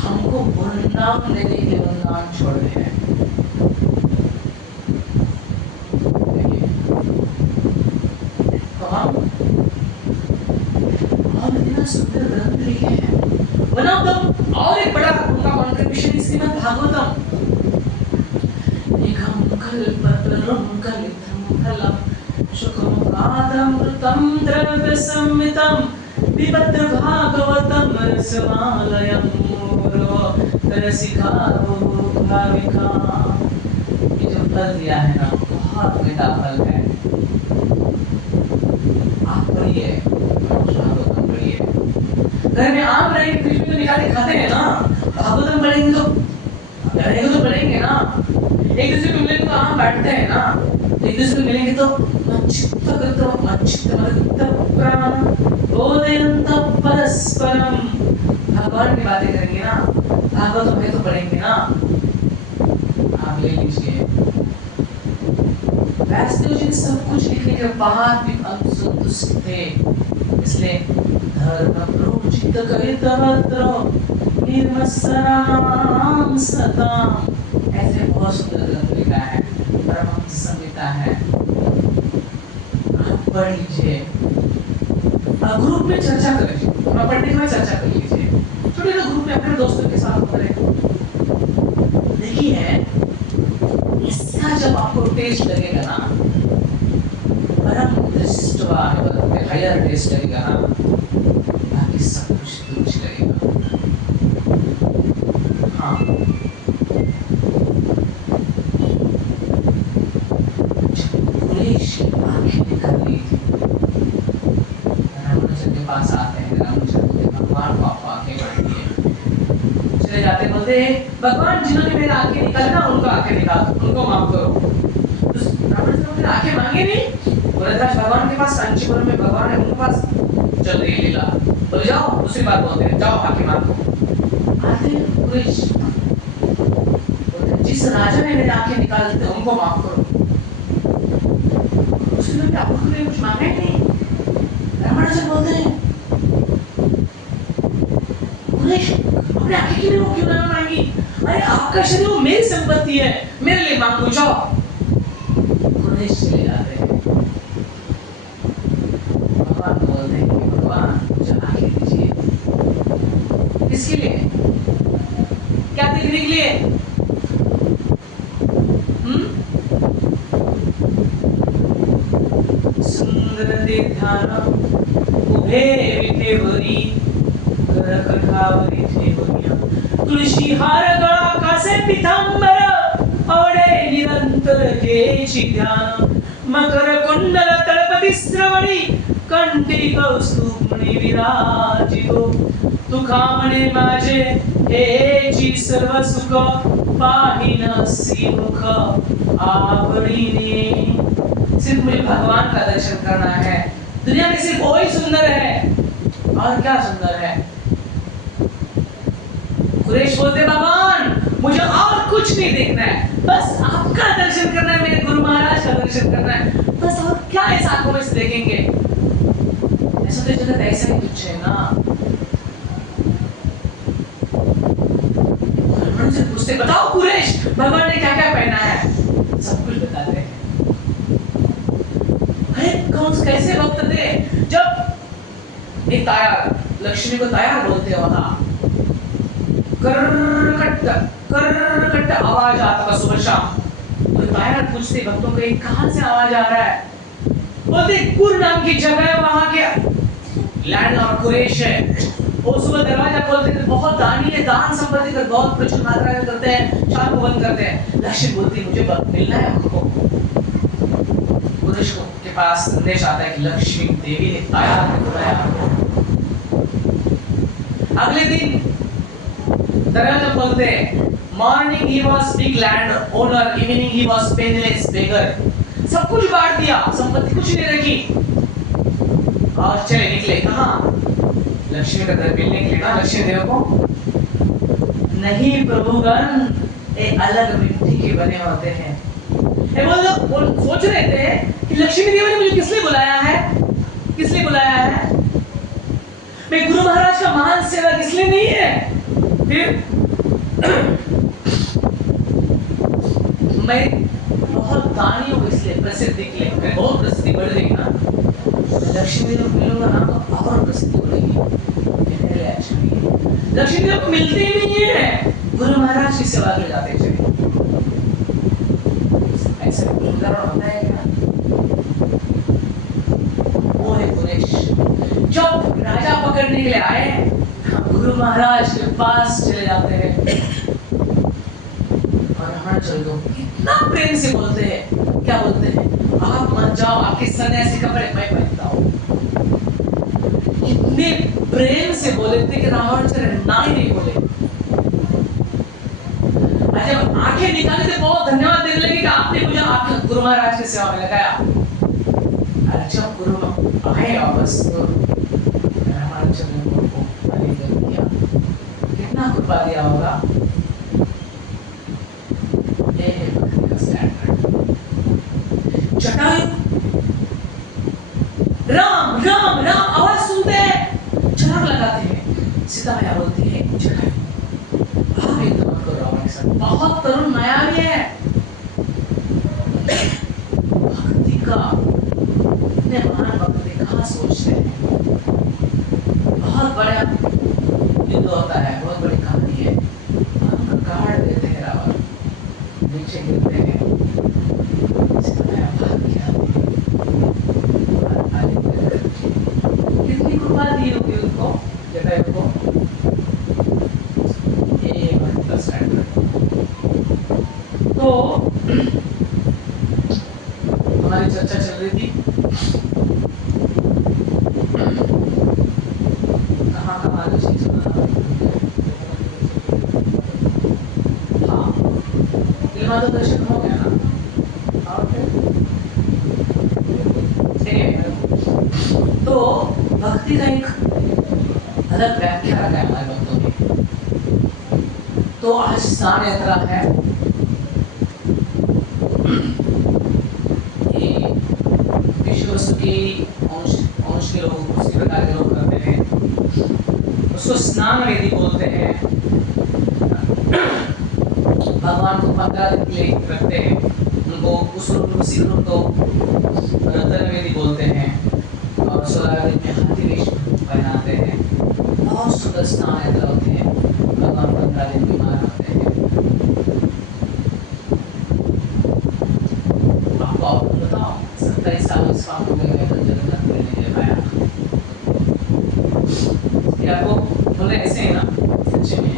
हमको वृंदावन लेने के लिए वृंदावन छोड़ रहे हैं। तो हम और इतना सुंदर ग्रंथ लिखे हैं। वन ऑफ द और एक बड़ा उनका कॉन्ट्रिब्यूशन श्रीमद् भागवतम, कल्पतरुं कलितं फलं शुकमुखादमृतं द्रव्यसंमितं पिबत भागवतं रसमालयं मुहुरो रसिका भाविका। ये जो फल दिया है ना, बहुत मीठा फल है। आप पढ़िए, भागवतम पढ़िए। घर में आम रहेंगे, कुछ भी तो निकाल के खाते हैं ना, भागवतम पढ़ेंगे तो पढ़ेंगे ना। एक दूसरे को मिलेंगे तो आम बैठते हैं ना, एक दूसरे को मिलेंगे तो परस्परम भगवान की बातें करेंगे ना, भागवत में तो पढ़ेंगे ना। आप ले लीजिए। वैष्णव जी सब कुछ लिखने के बाद भी असंतुष्ट थे, इसलिए धर्म प्रोचित कवितवत्रो निर्मत्सराम सताम, ऐसे बहुत सुंदर ग्रंथ लिखा है, परमहंस संहिता है, आप पढ़ लीजिए। ग्रुप में चर्चा कर लीजिए, पढ़ने के बाद चर्चा कर लीजिए, छोटे ग्रुप में अपने दोस्तों के साथ करें। देखिए इसका जब आपको टेस्ट लगेगा ना, परम दृष्टवा हायर टेस्ट लगेगा ना, बाकी सब कुछ लगेगा। हाँ, आंखें निकल रही थी, रामानुजन के पास आते हैं, रामानुजन बोलते भगवान को आप आंखें बढ़ दिए। चले जाते बोलते भगवान जिन्होंने मेरे आंखें निकाला उनको आंखें निकाल, उनको माफ करो। तो रामानुजन बोलते आंखें मांगे नहीं, वरदास भगवान के पास कांचीपुरम में भगवान है, उनके पास चल रही लीला, बोले जाओ दूसरी बात बोलते हैं, जाओ आंखें मांगो। आते जिस राजा ने मेरे आंखें निकाल दी उनको माफ करो। उसने आपको कुछ मांगा ही नहीं। रामानुजन बोलते हैं अपने आंखें के लिए वो क्यों ना मांगी? अरे आपका शरीर वो मेरी संपत्ति है, मेरे लिए मांगो जाओ। कुरेश चले जाते हैं। भगवान बोलते हैं कि भगवान मुझे आंखें दीजिए। किसके लिए? क्या देखने के लिए? सुंदर ध्यान उभे विठेवरी कर कठावरी ठेवरिया तुलसी हार गळा कासे पितांबर औडे निरंतर घेची ध्यान मकर कुंडल तळपती श्रवणी कंठी कौस्तुभमणी विराजितो तुका म्हणे माझे हेची सर्व सुख पाहिनसी मुख आवडीने। सिर्फ मुझे भगवान का दर्शन करना है, दुनिया में सिर्फ वही सुंदर है, और क्या सुंदर है? कुरेश बोलते भगवान मुझे और कुछ नहीं देखना है, बस आपका दर्शन करना है, मेरे गुरु महाराज का दर्शन करना है, बस। और क्या इस आंखों में से देखेंगे? ऐसा तो जगत ऐसा ही तुच्छ है ना। पूछते बताओ कुरेश भगवान ने क्या क्या पहना है, सब कुछ बताते हैं। कौन कैसे वक्त थे जब एक तायार, लक्ष्मी को तायार बोलते हैं, वहां कर आवाज आता था सुबह शाम। तो तायार पूछते भक्तों को कहां से आवाज आ रहा है? बोलते कुर नाम की जगह है, वहां के लैंड और कुरेश है। वो सुबह दरवाजा खोलते थे, बहुत दानी है, दान संपत्ति कर बहुत प्रचुर मात्रा में करते हैं, शाम को बंद करते हैं। लक्ष्मी बोलती मुझे मिलना है हमको। कुरेश के पास संदेश आता है कि लक्ष्मी देवी ने तायार को बुलाया। अगले दिन दरवाजा खोलते हैं। Morning he was big land owner, evening he was penniless beggar. सब कुछ बांट दिया, संपत्ति कुछ नहीं रखी और चले निकले कहाँ? लक्ष्मी का घर मिलने के लिए ना लक्ष्मी देव को। नहीं प्रभुगण, ये अलग मिट्टी के बने होते हैं। ये बोल सोच रहे थे कि लक्ष्मी देव ने मुझे किस लिए बुलाया है? किस लिए बुलाया है? मैं गुरु महाराज का महान सेवक इसलिए नहीं है। फिर मैं बहुत दानी हूँ इसलिए प्रसिद्धि के लिए, मैं बहुत प्रसिद्धि बढ़ गई ना, लक्ष्मी देव को मिलूंगा ना तो और प्रसिद्धि बढ़ेगी। लक्ष्मी देव को मिलते ही नहीं है, गुरु महाराज की सेवा के जाते चले। ऐसे उदाहरण होता है क्या? वो है पुनेश। जब राजा पकड़ने के लिए आए, गुरु महाराज के पास चले जाते हैं और हमारा चल दो, कितना प्रेम से बोलते हैं। क्या बोलते हैं? आप मत जाओ, आपके सन्यासी कपड़े मैं पहनता हूँ। इतने प्रेम से बोले थे कि रामानुजन ना ही नहीं बोले। जब आंखें निकाले थे बहुत धन्यवाद देने लगे कि आपने मुझे आपके गुरु महाराज की सेवा में लगाया। और जब गुरु आए वापस तो रामानुजन ने उनको बलि कर दिया। कितना कृपा दिया होगा। ये है भक्ति का स्टैंडर्ड। जटायु राम राम राम आवाज सुनते हैं, छलांग लगाते हैं। सीता मैया बोलती है जटायु आप एकदम मत करो रावण के साथ, बहुत तरुण मायावी है। भक्ति का इतने महान भक्त कहाँ सोचते हैं। बहुत बड़ा युद्ध होता है, बहुत बड़ी कहानी है। गाड़ देते हैं रावण, नीचे गिरते हैं। कितनी कृपा दी होगी उनको जटायु को। ये भक्त का स्टैंडर्ड। तो हमारी चर्चा चल रही थी कहाँ का मालिक चीज हाँ तो दर्शन हो गया ना। तो भक्ति का एक अलग व्याख्या रखा है हमारे भक्तों ने। तो आज स्नान यात्रा है कि विश्व सुखी अंश के लोग उसी प्रकार के लोग करते हैं, उसको स्नान वेदी बोलते हैं। भगवान को 15 दिन के लिए रखते हैं, उनको उसी रूप को रतन वेदी बोलते हैं और 16 दिन में हाथी वेश पहनाते हैं। बहुत सुंदर स्नान यात्रा होते हैं। भगवान 15 दिन बीमार होते हैं। आपको बताओ 27 साल इस काम में गए तो जगन्नाथ को नहीं ले पाया। आपको बोले ऐसे ही ना, सच्चे में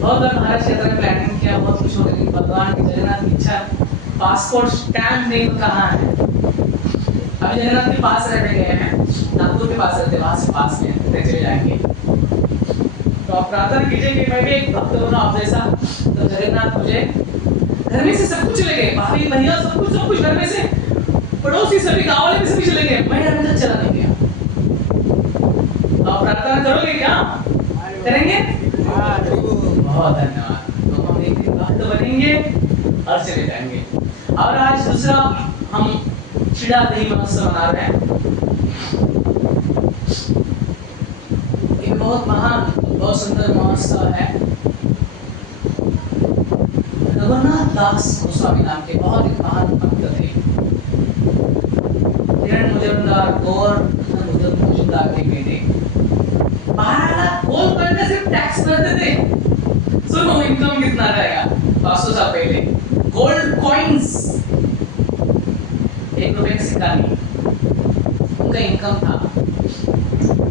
बहुत बार महाराज यात्रा प्लानिंग किया, बहुत कुछ हो गया, लेकिन भगवान की जगन्नाथ की इच्छा, पासपोर्ट स्टैम्प नहीं तो कहाँ है। अभी जगन्नाथ के पास रहने गए हैं, नागपुर के पास रहते, वहां से पास में चले जाएंगे। तो आप प्रार्थना कीजिए कि मैं भी एक भक्त बनूं आप जैसा। तो जगन्नाथ मुझे घर में से सब कुछ चले गए, भाभी भैया सब कुछ घर में से, पड़ोसी सभी गाँव वाले भी सभी चले गए, मैं अंदर चला नहीं गया। आप प्रार्थना करोगे क्या? करेंगे? बहुत धन्यवाद। तो हम एक दिन भक्त बनेंगे और चले जाएंगे। और आज दूसरा हम चिड़ा दही महोत्सव मना रहे हैं। एक बहुत महान, बहुत सुंदर महोत्सव है। रघुनाथ दास गोस्वामी नाम के बहुत एक महान भक्त थे। किरण मुजुमदार और मुजुमदार के बेटे 12 लाख गोल्ड करने से टैक्स करते थे। सुनो इनकम कितना रहेगा 500 साल पहले। गोल्ड कॉइन्स, 1 रुपए का सिक्का नहीं, उनका इनकम था।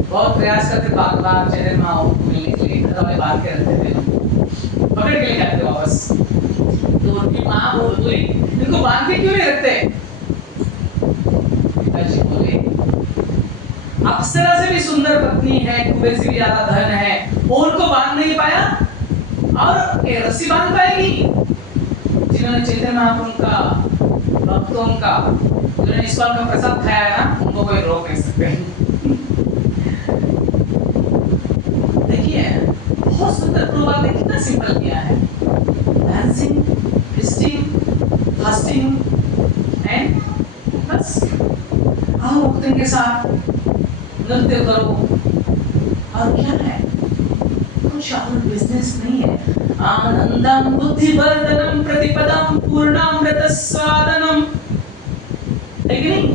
बहुत प्रयास करते बार चैनल में आओ मिलने के लिए, घर वाले बांध के रखते थे, पकड़ के ले जाते वापस। तो उनकी माँ बोली इनको बांध के क्यों नहीं रखते? पिताजी बोले अप्सरा से भी सुंदर पत्नी है, कुबेर से भी ज्यादा धन है, वो उनको बांध नहीं पाया और ये रस्सी बांध पाएगी? जिन्होंने चैतन्य महाप्रभु का भक्तों का जिन्होंने ईश्वर का प्रसाद खाया है ना, उनको कोई रोक नहीं सकते। देखिए बहुत सुंदर प्रभुपाद ने कितना सिंपल किया है, डांसिंग, फिस्टिंग, फास्टिंग एंड बस आओ भक्तों के साथ नृत्य करो और क्या है, कुछ और बिजनेस नहीं है। आनंदम बुद्धिवर्धनम प्रतिपदम पूर्णामृत स्वादनम, है कि नहीं?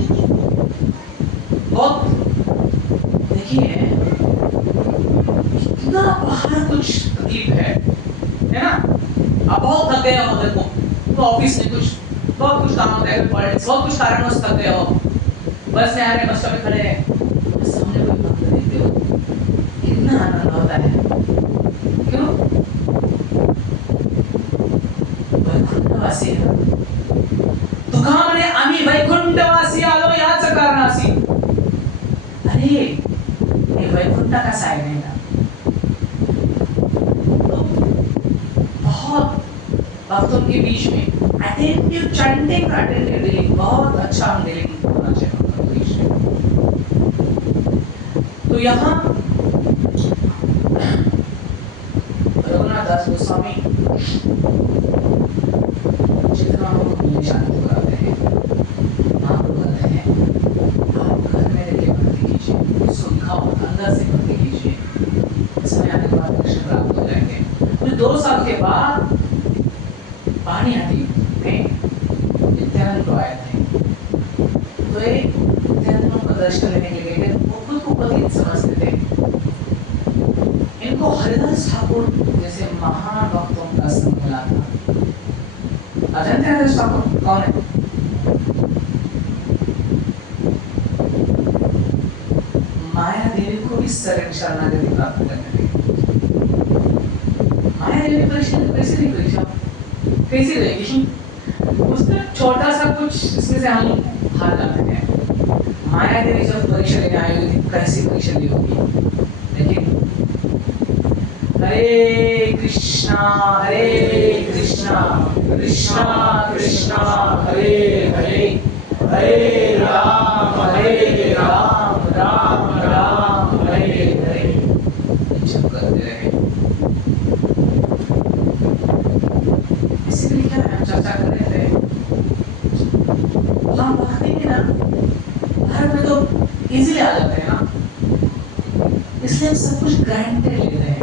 बहुत देखिए कितना बाहर कुछ प्रतीत है ना? आप बहुत थक गए हो, देखो तो ऑफिस में कुछ बहुत कुछ काम होता है, पॉलिटिक्स बहुत कुछ कारणवश थक गए हो, बस में आ रहे, बस स्टॉप पे खड़े हैं, सामने कोई भक्त देखते हो, कितना आनंद होता है। क्यों? वैकुंठवासी तुका म्हणे आम्ही वैकुंठवासी आलो याच कारणासी। अरे ये वैकुंठ का साइन है ना, तो बहुत भक्तों के बीच में अटेंटिव चैंटिंग, अटेंटिव डीलिंग, बहुत अच्छा डीलिंग होना चाहिए भक्तों के बीच में। तो यहाँ रघुनाथ दास गोस्वामी चित्रमाओं को मिलने शांति कराते हैं, महाप्रभु कहते हैं आप घर में रह के भक्ति कीजिए, सुखाओ अंदर से भक्ति कीजिए, समय आने के बाद दर्शन प्राप्त हो जाएंगे। फिर 2 साल के बाद पानी नदी में नित्यानंद को आए थे, तो ये नित्यानंद को दर्शन लेने के लिए वो खुद को पतित समझते थे। इनको हरिदास ठाकुर जैसे महान भक्तों का संग मिला था। जानते हैं हरिदास ठाकुर कौन है? माया देवी को भी शरणागति प्राप्त करने लगी। माया देवी परीक्षा कैसे नहीं, परीक्षा कैसी रहेगी? उसमें छोटा सा कुछ इसमें से हम हार जाते हैं। माया देवी जब परीक्षा लेने आई हुई थी, कैसी परीक्षा ली होगी? लेकिन हरे कृष्णा कृष्णा कृष्णा हरे हरे, हरे राम राम राम हरे हरे जप करते रहे। इसीलिए क्या हम चर्चा कर रहे थे, हम भक्ति में ना भारत में तो इजीली आ जाते हैं ना, इसलिए हम सब कुछ ग्रांटेड लेते हैं।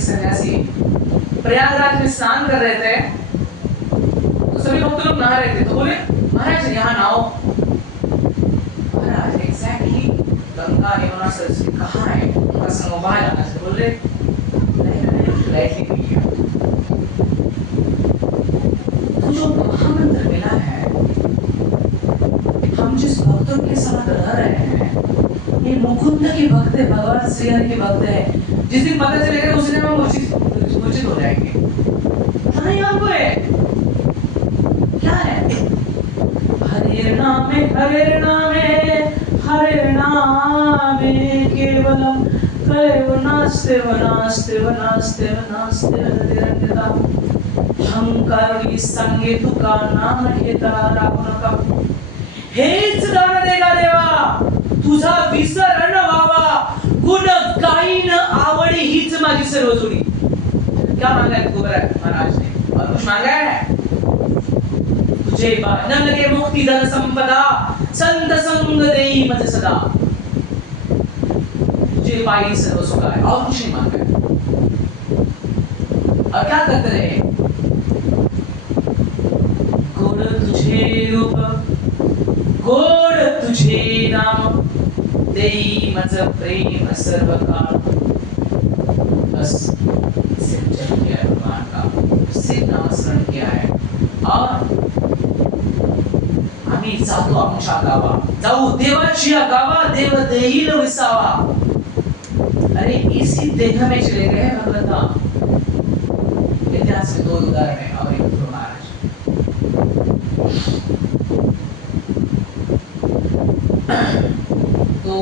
सन्यासी प्रयागराज में स्नान कर रहे थे, तो सभी भक्त लोग नहा रहे थे, तो बोले महाराज यहाँ नहाओ। महाराज एग्जैक्टली गंगा यमुना सरस्वती कहाँ है, उनका संगम वहां जाना चाहिए। बोल रहे लाइटली नहीं किया। तो जो महामंत्र मिला है, हम जिस भक्तों के साथ रह रहे हैं, ये मुकुंद के भक्त है, भगवान श्री हरि के भक्त है। जिस दिन पता चलेगा उस दिन हम मूर्छित हो जाएंगे। पता नहीं आपको है क्या है? हरे नामे केवलम कैवनास्ते वनास्ते वनास्ते वनास्ते हरिरंगतम हम करुणी संगे तुका नाम घेता राहुनका। हेच दान देगा देवा, तुझा विसरण व्हावा, गुण गाईन आवडी हीच माझी सर्व जोडी। क्या मांगा है तुकोबराय महाराज ने? और कुछ मांगा है? तुझे न लगे मुक्ति धन संपदा, संत संग देई मत सदा। तुझे पाई सर्व सुख है, और कुछ नहीं मांगा है। और क्या करते रहे? गुण तुझे रूप, गोड तुझे नाम, देई मज प्रेम सर्वकाल। बस सिर्फ जप किया है भगवान का, सिर्फ नामस्मरण किया है। और आम्ही जातो आमच्या गावा, जाऊ देवाची गावा, देव देईल विसावा। अरे इसी देह में चले गए हैं भगवंता। इतिहास में 2 उदाहरण है और एक ध्रुव महाराज। तो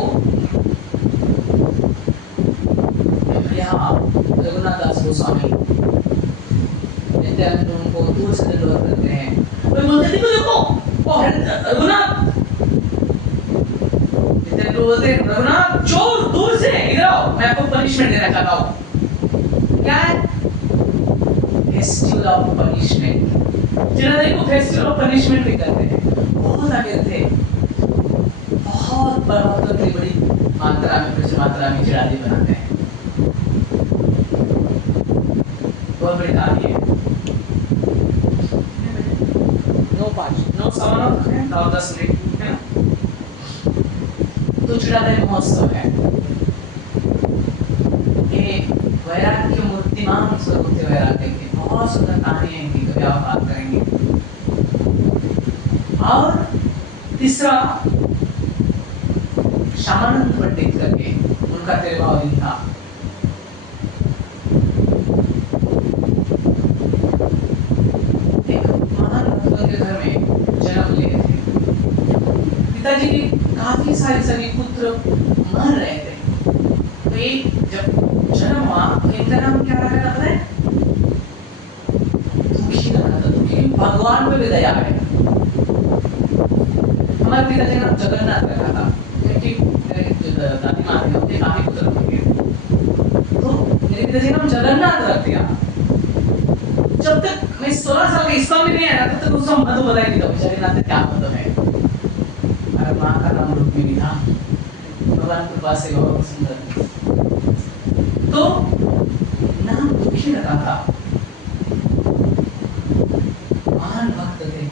यहाँ रघुनाथ दास गोस्वामी नित्यानंद उनको दूर से दंडवत करते हैं। वे बोलते देखो देखो वो रघुनाथ, नित्यानंद बोलते रघुनाथ चोर दूर से इधर आओ, मैं आपको पनिशमेंट देना चाहता हूँ। क्या है? Festival of punishment. जनादेवी को फेस्टिवल ऑफ पनिशमेंट भी करते हैं। बहुत आगे थे, बहुत बड़ी मात्रा में प्रचुर मात्रा में चिरादी बनाते हैं। बहुत बड़ी कहानी है। 9:10 मिनट है ना। तो चिरादी महोत्सव है। ये वैराग्य मूर्तिमान स्वरूप थे वैराग्य के। बहुत सुंदर कहानी है इनकी, कभी आप बात करेंगे। और तीसरा श्यामानंद पंडित करके उनका 13वां दिन था। एक महान भक्तों के घर में जन्म लिए थे। पिताजी के काफी सारे सभी पुत्र मर रहे थे। तो एक जब जन्म हुआ इनका नाम क्या रखा था पता है? दुखी रखा था। दुखी भगवान पे भी दया है। हमारे पिताजी का नाम जगन्नाथ रखा था। दादी माँ थे, उनके काफी पुत्र थे। तो मेरे पिताजी का नाम जगन्नाथ रख दिया। जब तक मैं 16 साल का इस्लाम में नहीं आया तब तक उसका मतलब पता ही नहीं था जगन्नाथ क्या मतलब है। और माँ का नाम रुक्मिणी था। भगवान कृपा से बहुत सुंदर। तो नाम दुखी रखा था। महान भक्त थे।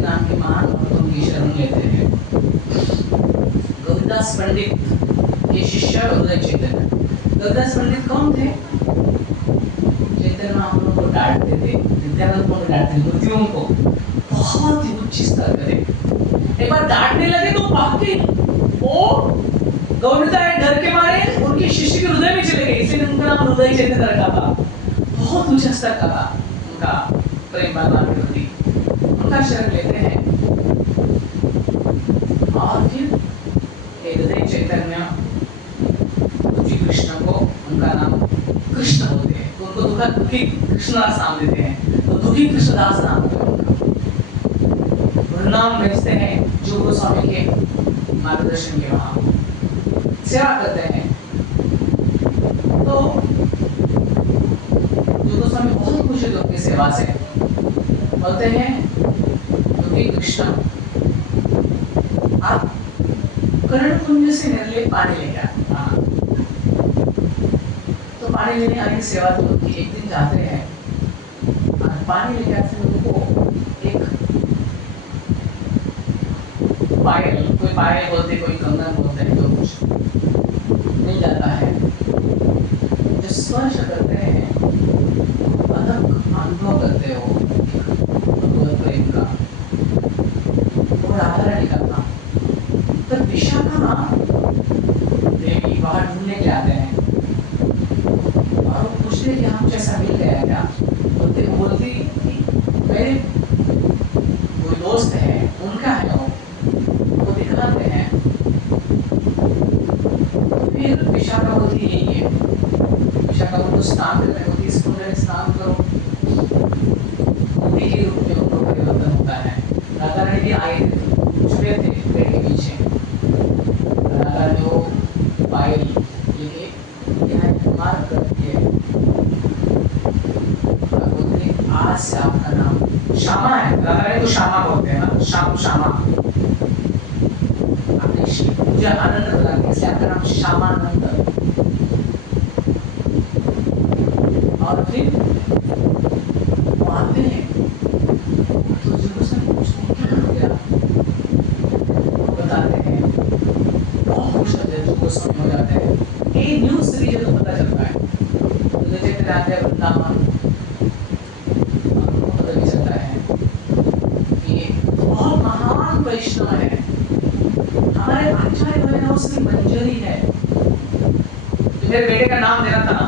नाम के महान भक्तों की शरण लेते हैं। गौरीदास पंडित के शिष्य उदय चैतन्य। गौरीदास पंडित कौन थे? चैतन्य महाप्रभु को डांटते थे, नित्यानंद को डांटते थे, मूर्तियों को बहुत ही उच्च स्तर पे थे। एक बार डांटने लगे तो भागे वो गौरीदास डर के मारे उनके शिष्य के हृदय में चले गए। इसलिए उनका नाम हृदय चैतन्य रखा था। बहुत उच्च स्तर का था उनका प्रेम भगवान के प्रति। उनका शरण लेते हैं और फिर हृदय चैतन्य दुखी कृष्ण को उनका नाम कृष्ण बोलते हैं। तो उनको दुखी कृष्णदास नाम देते हैं। तो दुखी कृष्णदास नाम है उनका। नाम भेजते हैं जो गोस्वामी के मार्गदर्शन के वहां सेवा करते हैं। तो जो गोस्वामी बहुत खुश है उनकी सेवा से। बोलते हैं कृष्ण आप कर्ण कुंज से निर्लेप पानी लेके आए। तो पानी लेने आने की सेवा तो उनकी। एक दिन जाते हैं और पानी लेके आते हैं। उनको एक पायल, कोई पायल बोलते कोई कंगन बोलते हैं, जो कुछ मिल जाता है। जो स्पर्श करते हैं अलग अनुभव करते हो भगवत प्रेम का। राधा निकलना तो विशाखा देवी बाहर ढूंढने के आते हैं और वो पूछते कि हम कैसा मिल गया क्या। बोलती मेरे कोई दोस्त है उनका है वो दिखाते हैं। फिर विशाखा बोलती यही है। विशाखा को स्नान करने होती इसको स्नान करो। उन्हीं के रूप में उनको परिवर्तन होता है। राधा रानी भी आए थे, छुपे थे पेड़ के पीछे। राधा ने वो पायल लेके यहाँ मार्ग कर दिए। बोलते आज से आपका नाम श्यामा है। राधा रानी को श्यामा बोलते हैं ना, श्यामा। आपने पूजा आनंद लगाते इसलिए आपका नाम श्यामानंद। और फिर वो आते हैं तो जो सब बताते हैं बहुत खुश होते हैं। जो समझ हो जाते हैं ये न्यूज़ से भी जब पता चलता है तो जैसे आते हैं वृंदावन आपको पता भी चलता है कि बहुत महान वैष्णव है। हमारे आचार्य वगैरह उसकी मंजरी है। तो मेरे बेटे का नाम देना था ना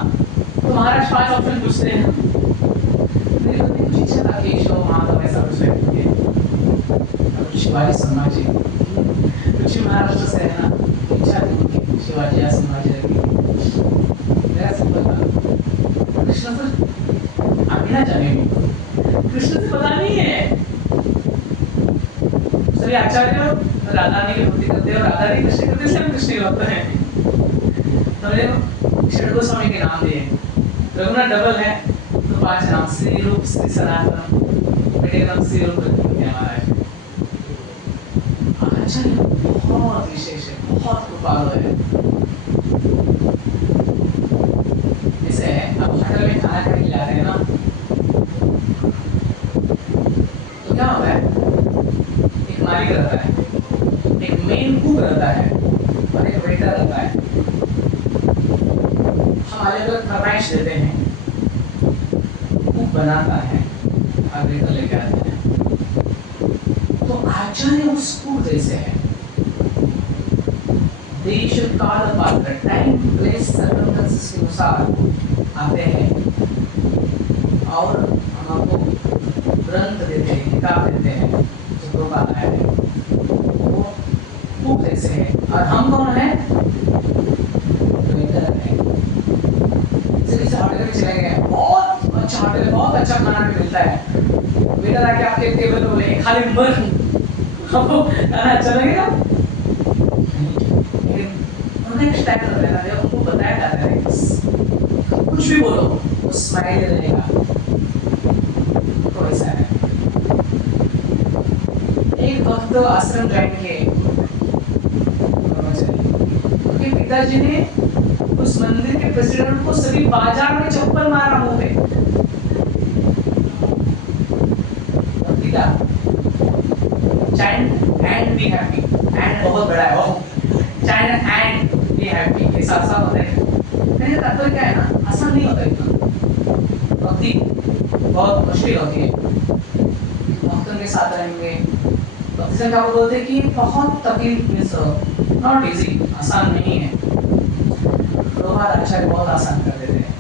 तो महाराज 5 ऑप्शन पूछते हैं। मेरे को कुछ इच्छा था केशव माधव ऐसा कुछ है। शिवाजी संभाजी कुछ महाराष्ट्र से है ना, इच्छा थी उनकी शिवाजी या संभाजी रखी। मेरा सिंपल था कृष्ण से आगे ना जाने, कृष्ण से पता नहीं है। सभी आचार्य राधा रानी की भक्ति करते हैं और राधा रानी कृष्ण करते हैं, कृष्ण के भक्त हैं। तो क्षण गोस्वामी के नाम दिए, रघुनाथ डबल है तो 5 नाम, श्री रूप श्री सनातन, बेटे नाम श्री रूप महाराज। आचार्य बहुत विशेष है, बहुत कृपालु है। जैसे आप होटल में खाना खाने के लिए जाते हैं ना, तो क्या होता है, एक मालिक रहता है, एक मेन कुक रहता है और एक वेटर रहता है। हम अलग अलग फरमाइश देते हैं, कुक बनाता है और वेटर लेके आते हैं। तो आचार्य उस कुक जैसे है, देश काल पात्र टाइम प्लेस सर्कमस्टेंसेस के अनुसार आते हैं और हमको ग्रंथ देते हैं, किताब देते हैं जो प्रभुपाद आए हैं। वो कुक जैसे है और हम कौन है, वेटर है। किसी होटल में चले गए, बहुत अच्छा होटल है, बहुत अच्छा खाना भी मिलता है, वेटर आके आपके टेबल पे बोले खाली मर, आपको खाना अच्छा लगेगा? उनका एक स्टाइल रहता है, उनको बताया जाता है कुछ भी बोलो वो स्माइल रहेगा, तो ऐसा है। एक वक्त आश्रम ज्वाइन किए उनके पिताजी ने उस मंदिर के प्रेसिडेंट को सभी बाजार में चप्पल मारा मुंह पे। Child and be happy, and बहुत बड़ा है वो, चाइल्ड एंड बी हैप्पी के साथ साथ होता है। कहने का तात्पर्य क्या है ना, आसान नहीं होता इतना, भक्ति बहुत मुश्किल होती है। भक्तों के साथ रहेंगे, भक्तिजन का वो बोलते हैं कि बहुत तकलीफ मिस हो, नॉट इजी, आसान नहीं है। प्रभुपाद आचार्य बहुत आसान कर देते हैं।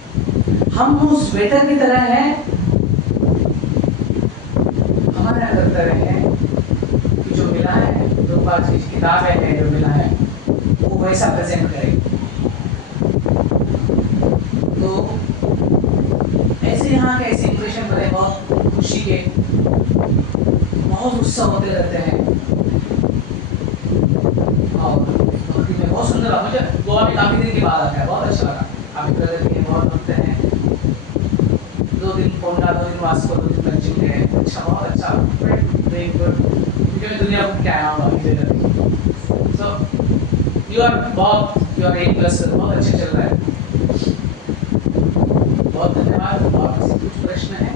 हम उस वेटर की तरह हैं, हमारा कर्तव्य है कि जो मिला है, प्रभुपाद की किताब है जो मिला है वो वैसा प्रेजेंट करें। तो ऐसे यहाँ के ऐसे इंप्रेशन बने, बहुत खुशी के, बहुत उत्साह होते रहते हैं और भक्ति में बहुत सुंदर लगा। मुझे गोवा में काफी दिन के बाद आता है, बहुत अच्छा लगा। काफी प्रगति के बहुत भक्त हैं, 2 दिन पोंडा, 2 दिन वास्को, 2 दिन पंचिम गए, अच्छा बहुत अच्छा, क्योंकि मैं दुनिया घूम के आया हूँ अभी जगह। सो यू आर A+, बहुत अच्छे चल रहा है। बहुत धन्यवाद। और कुछ प्रश्न है?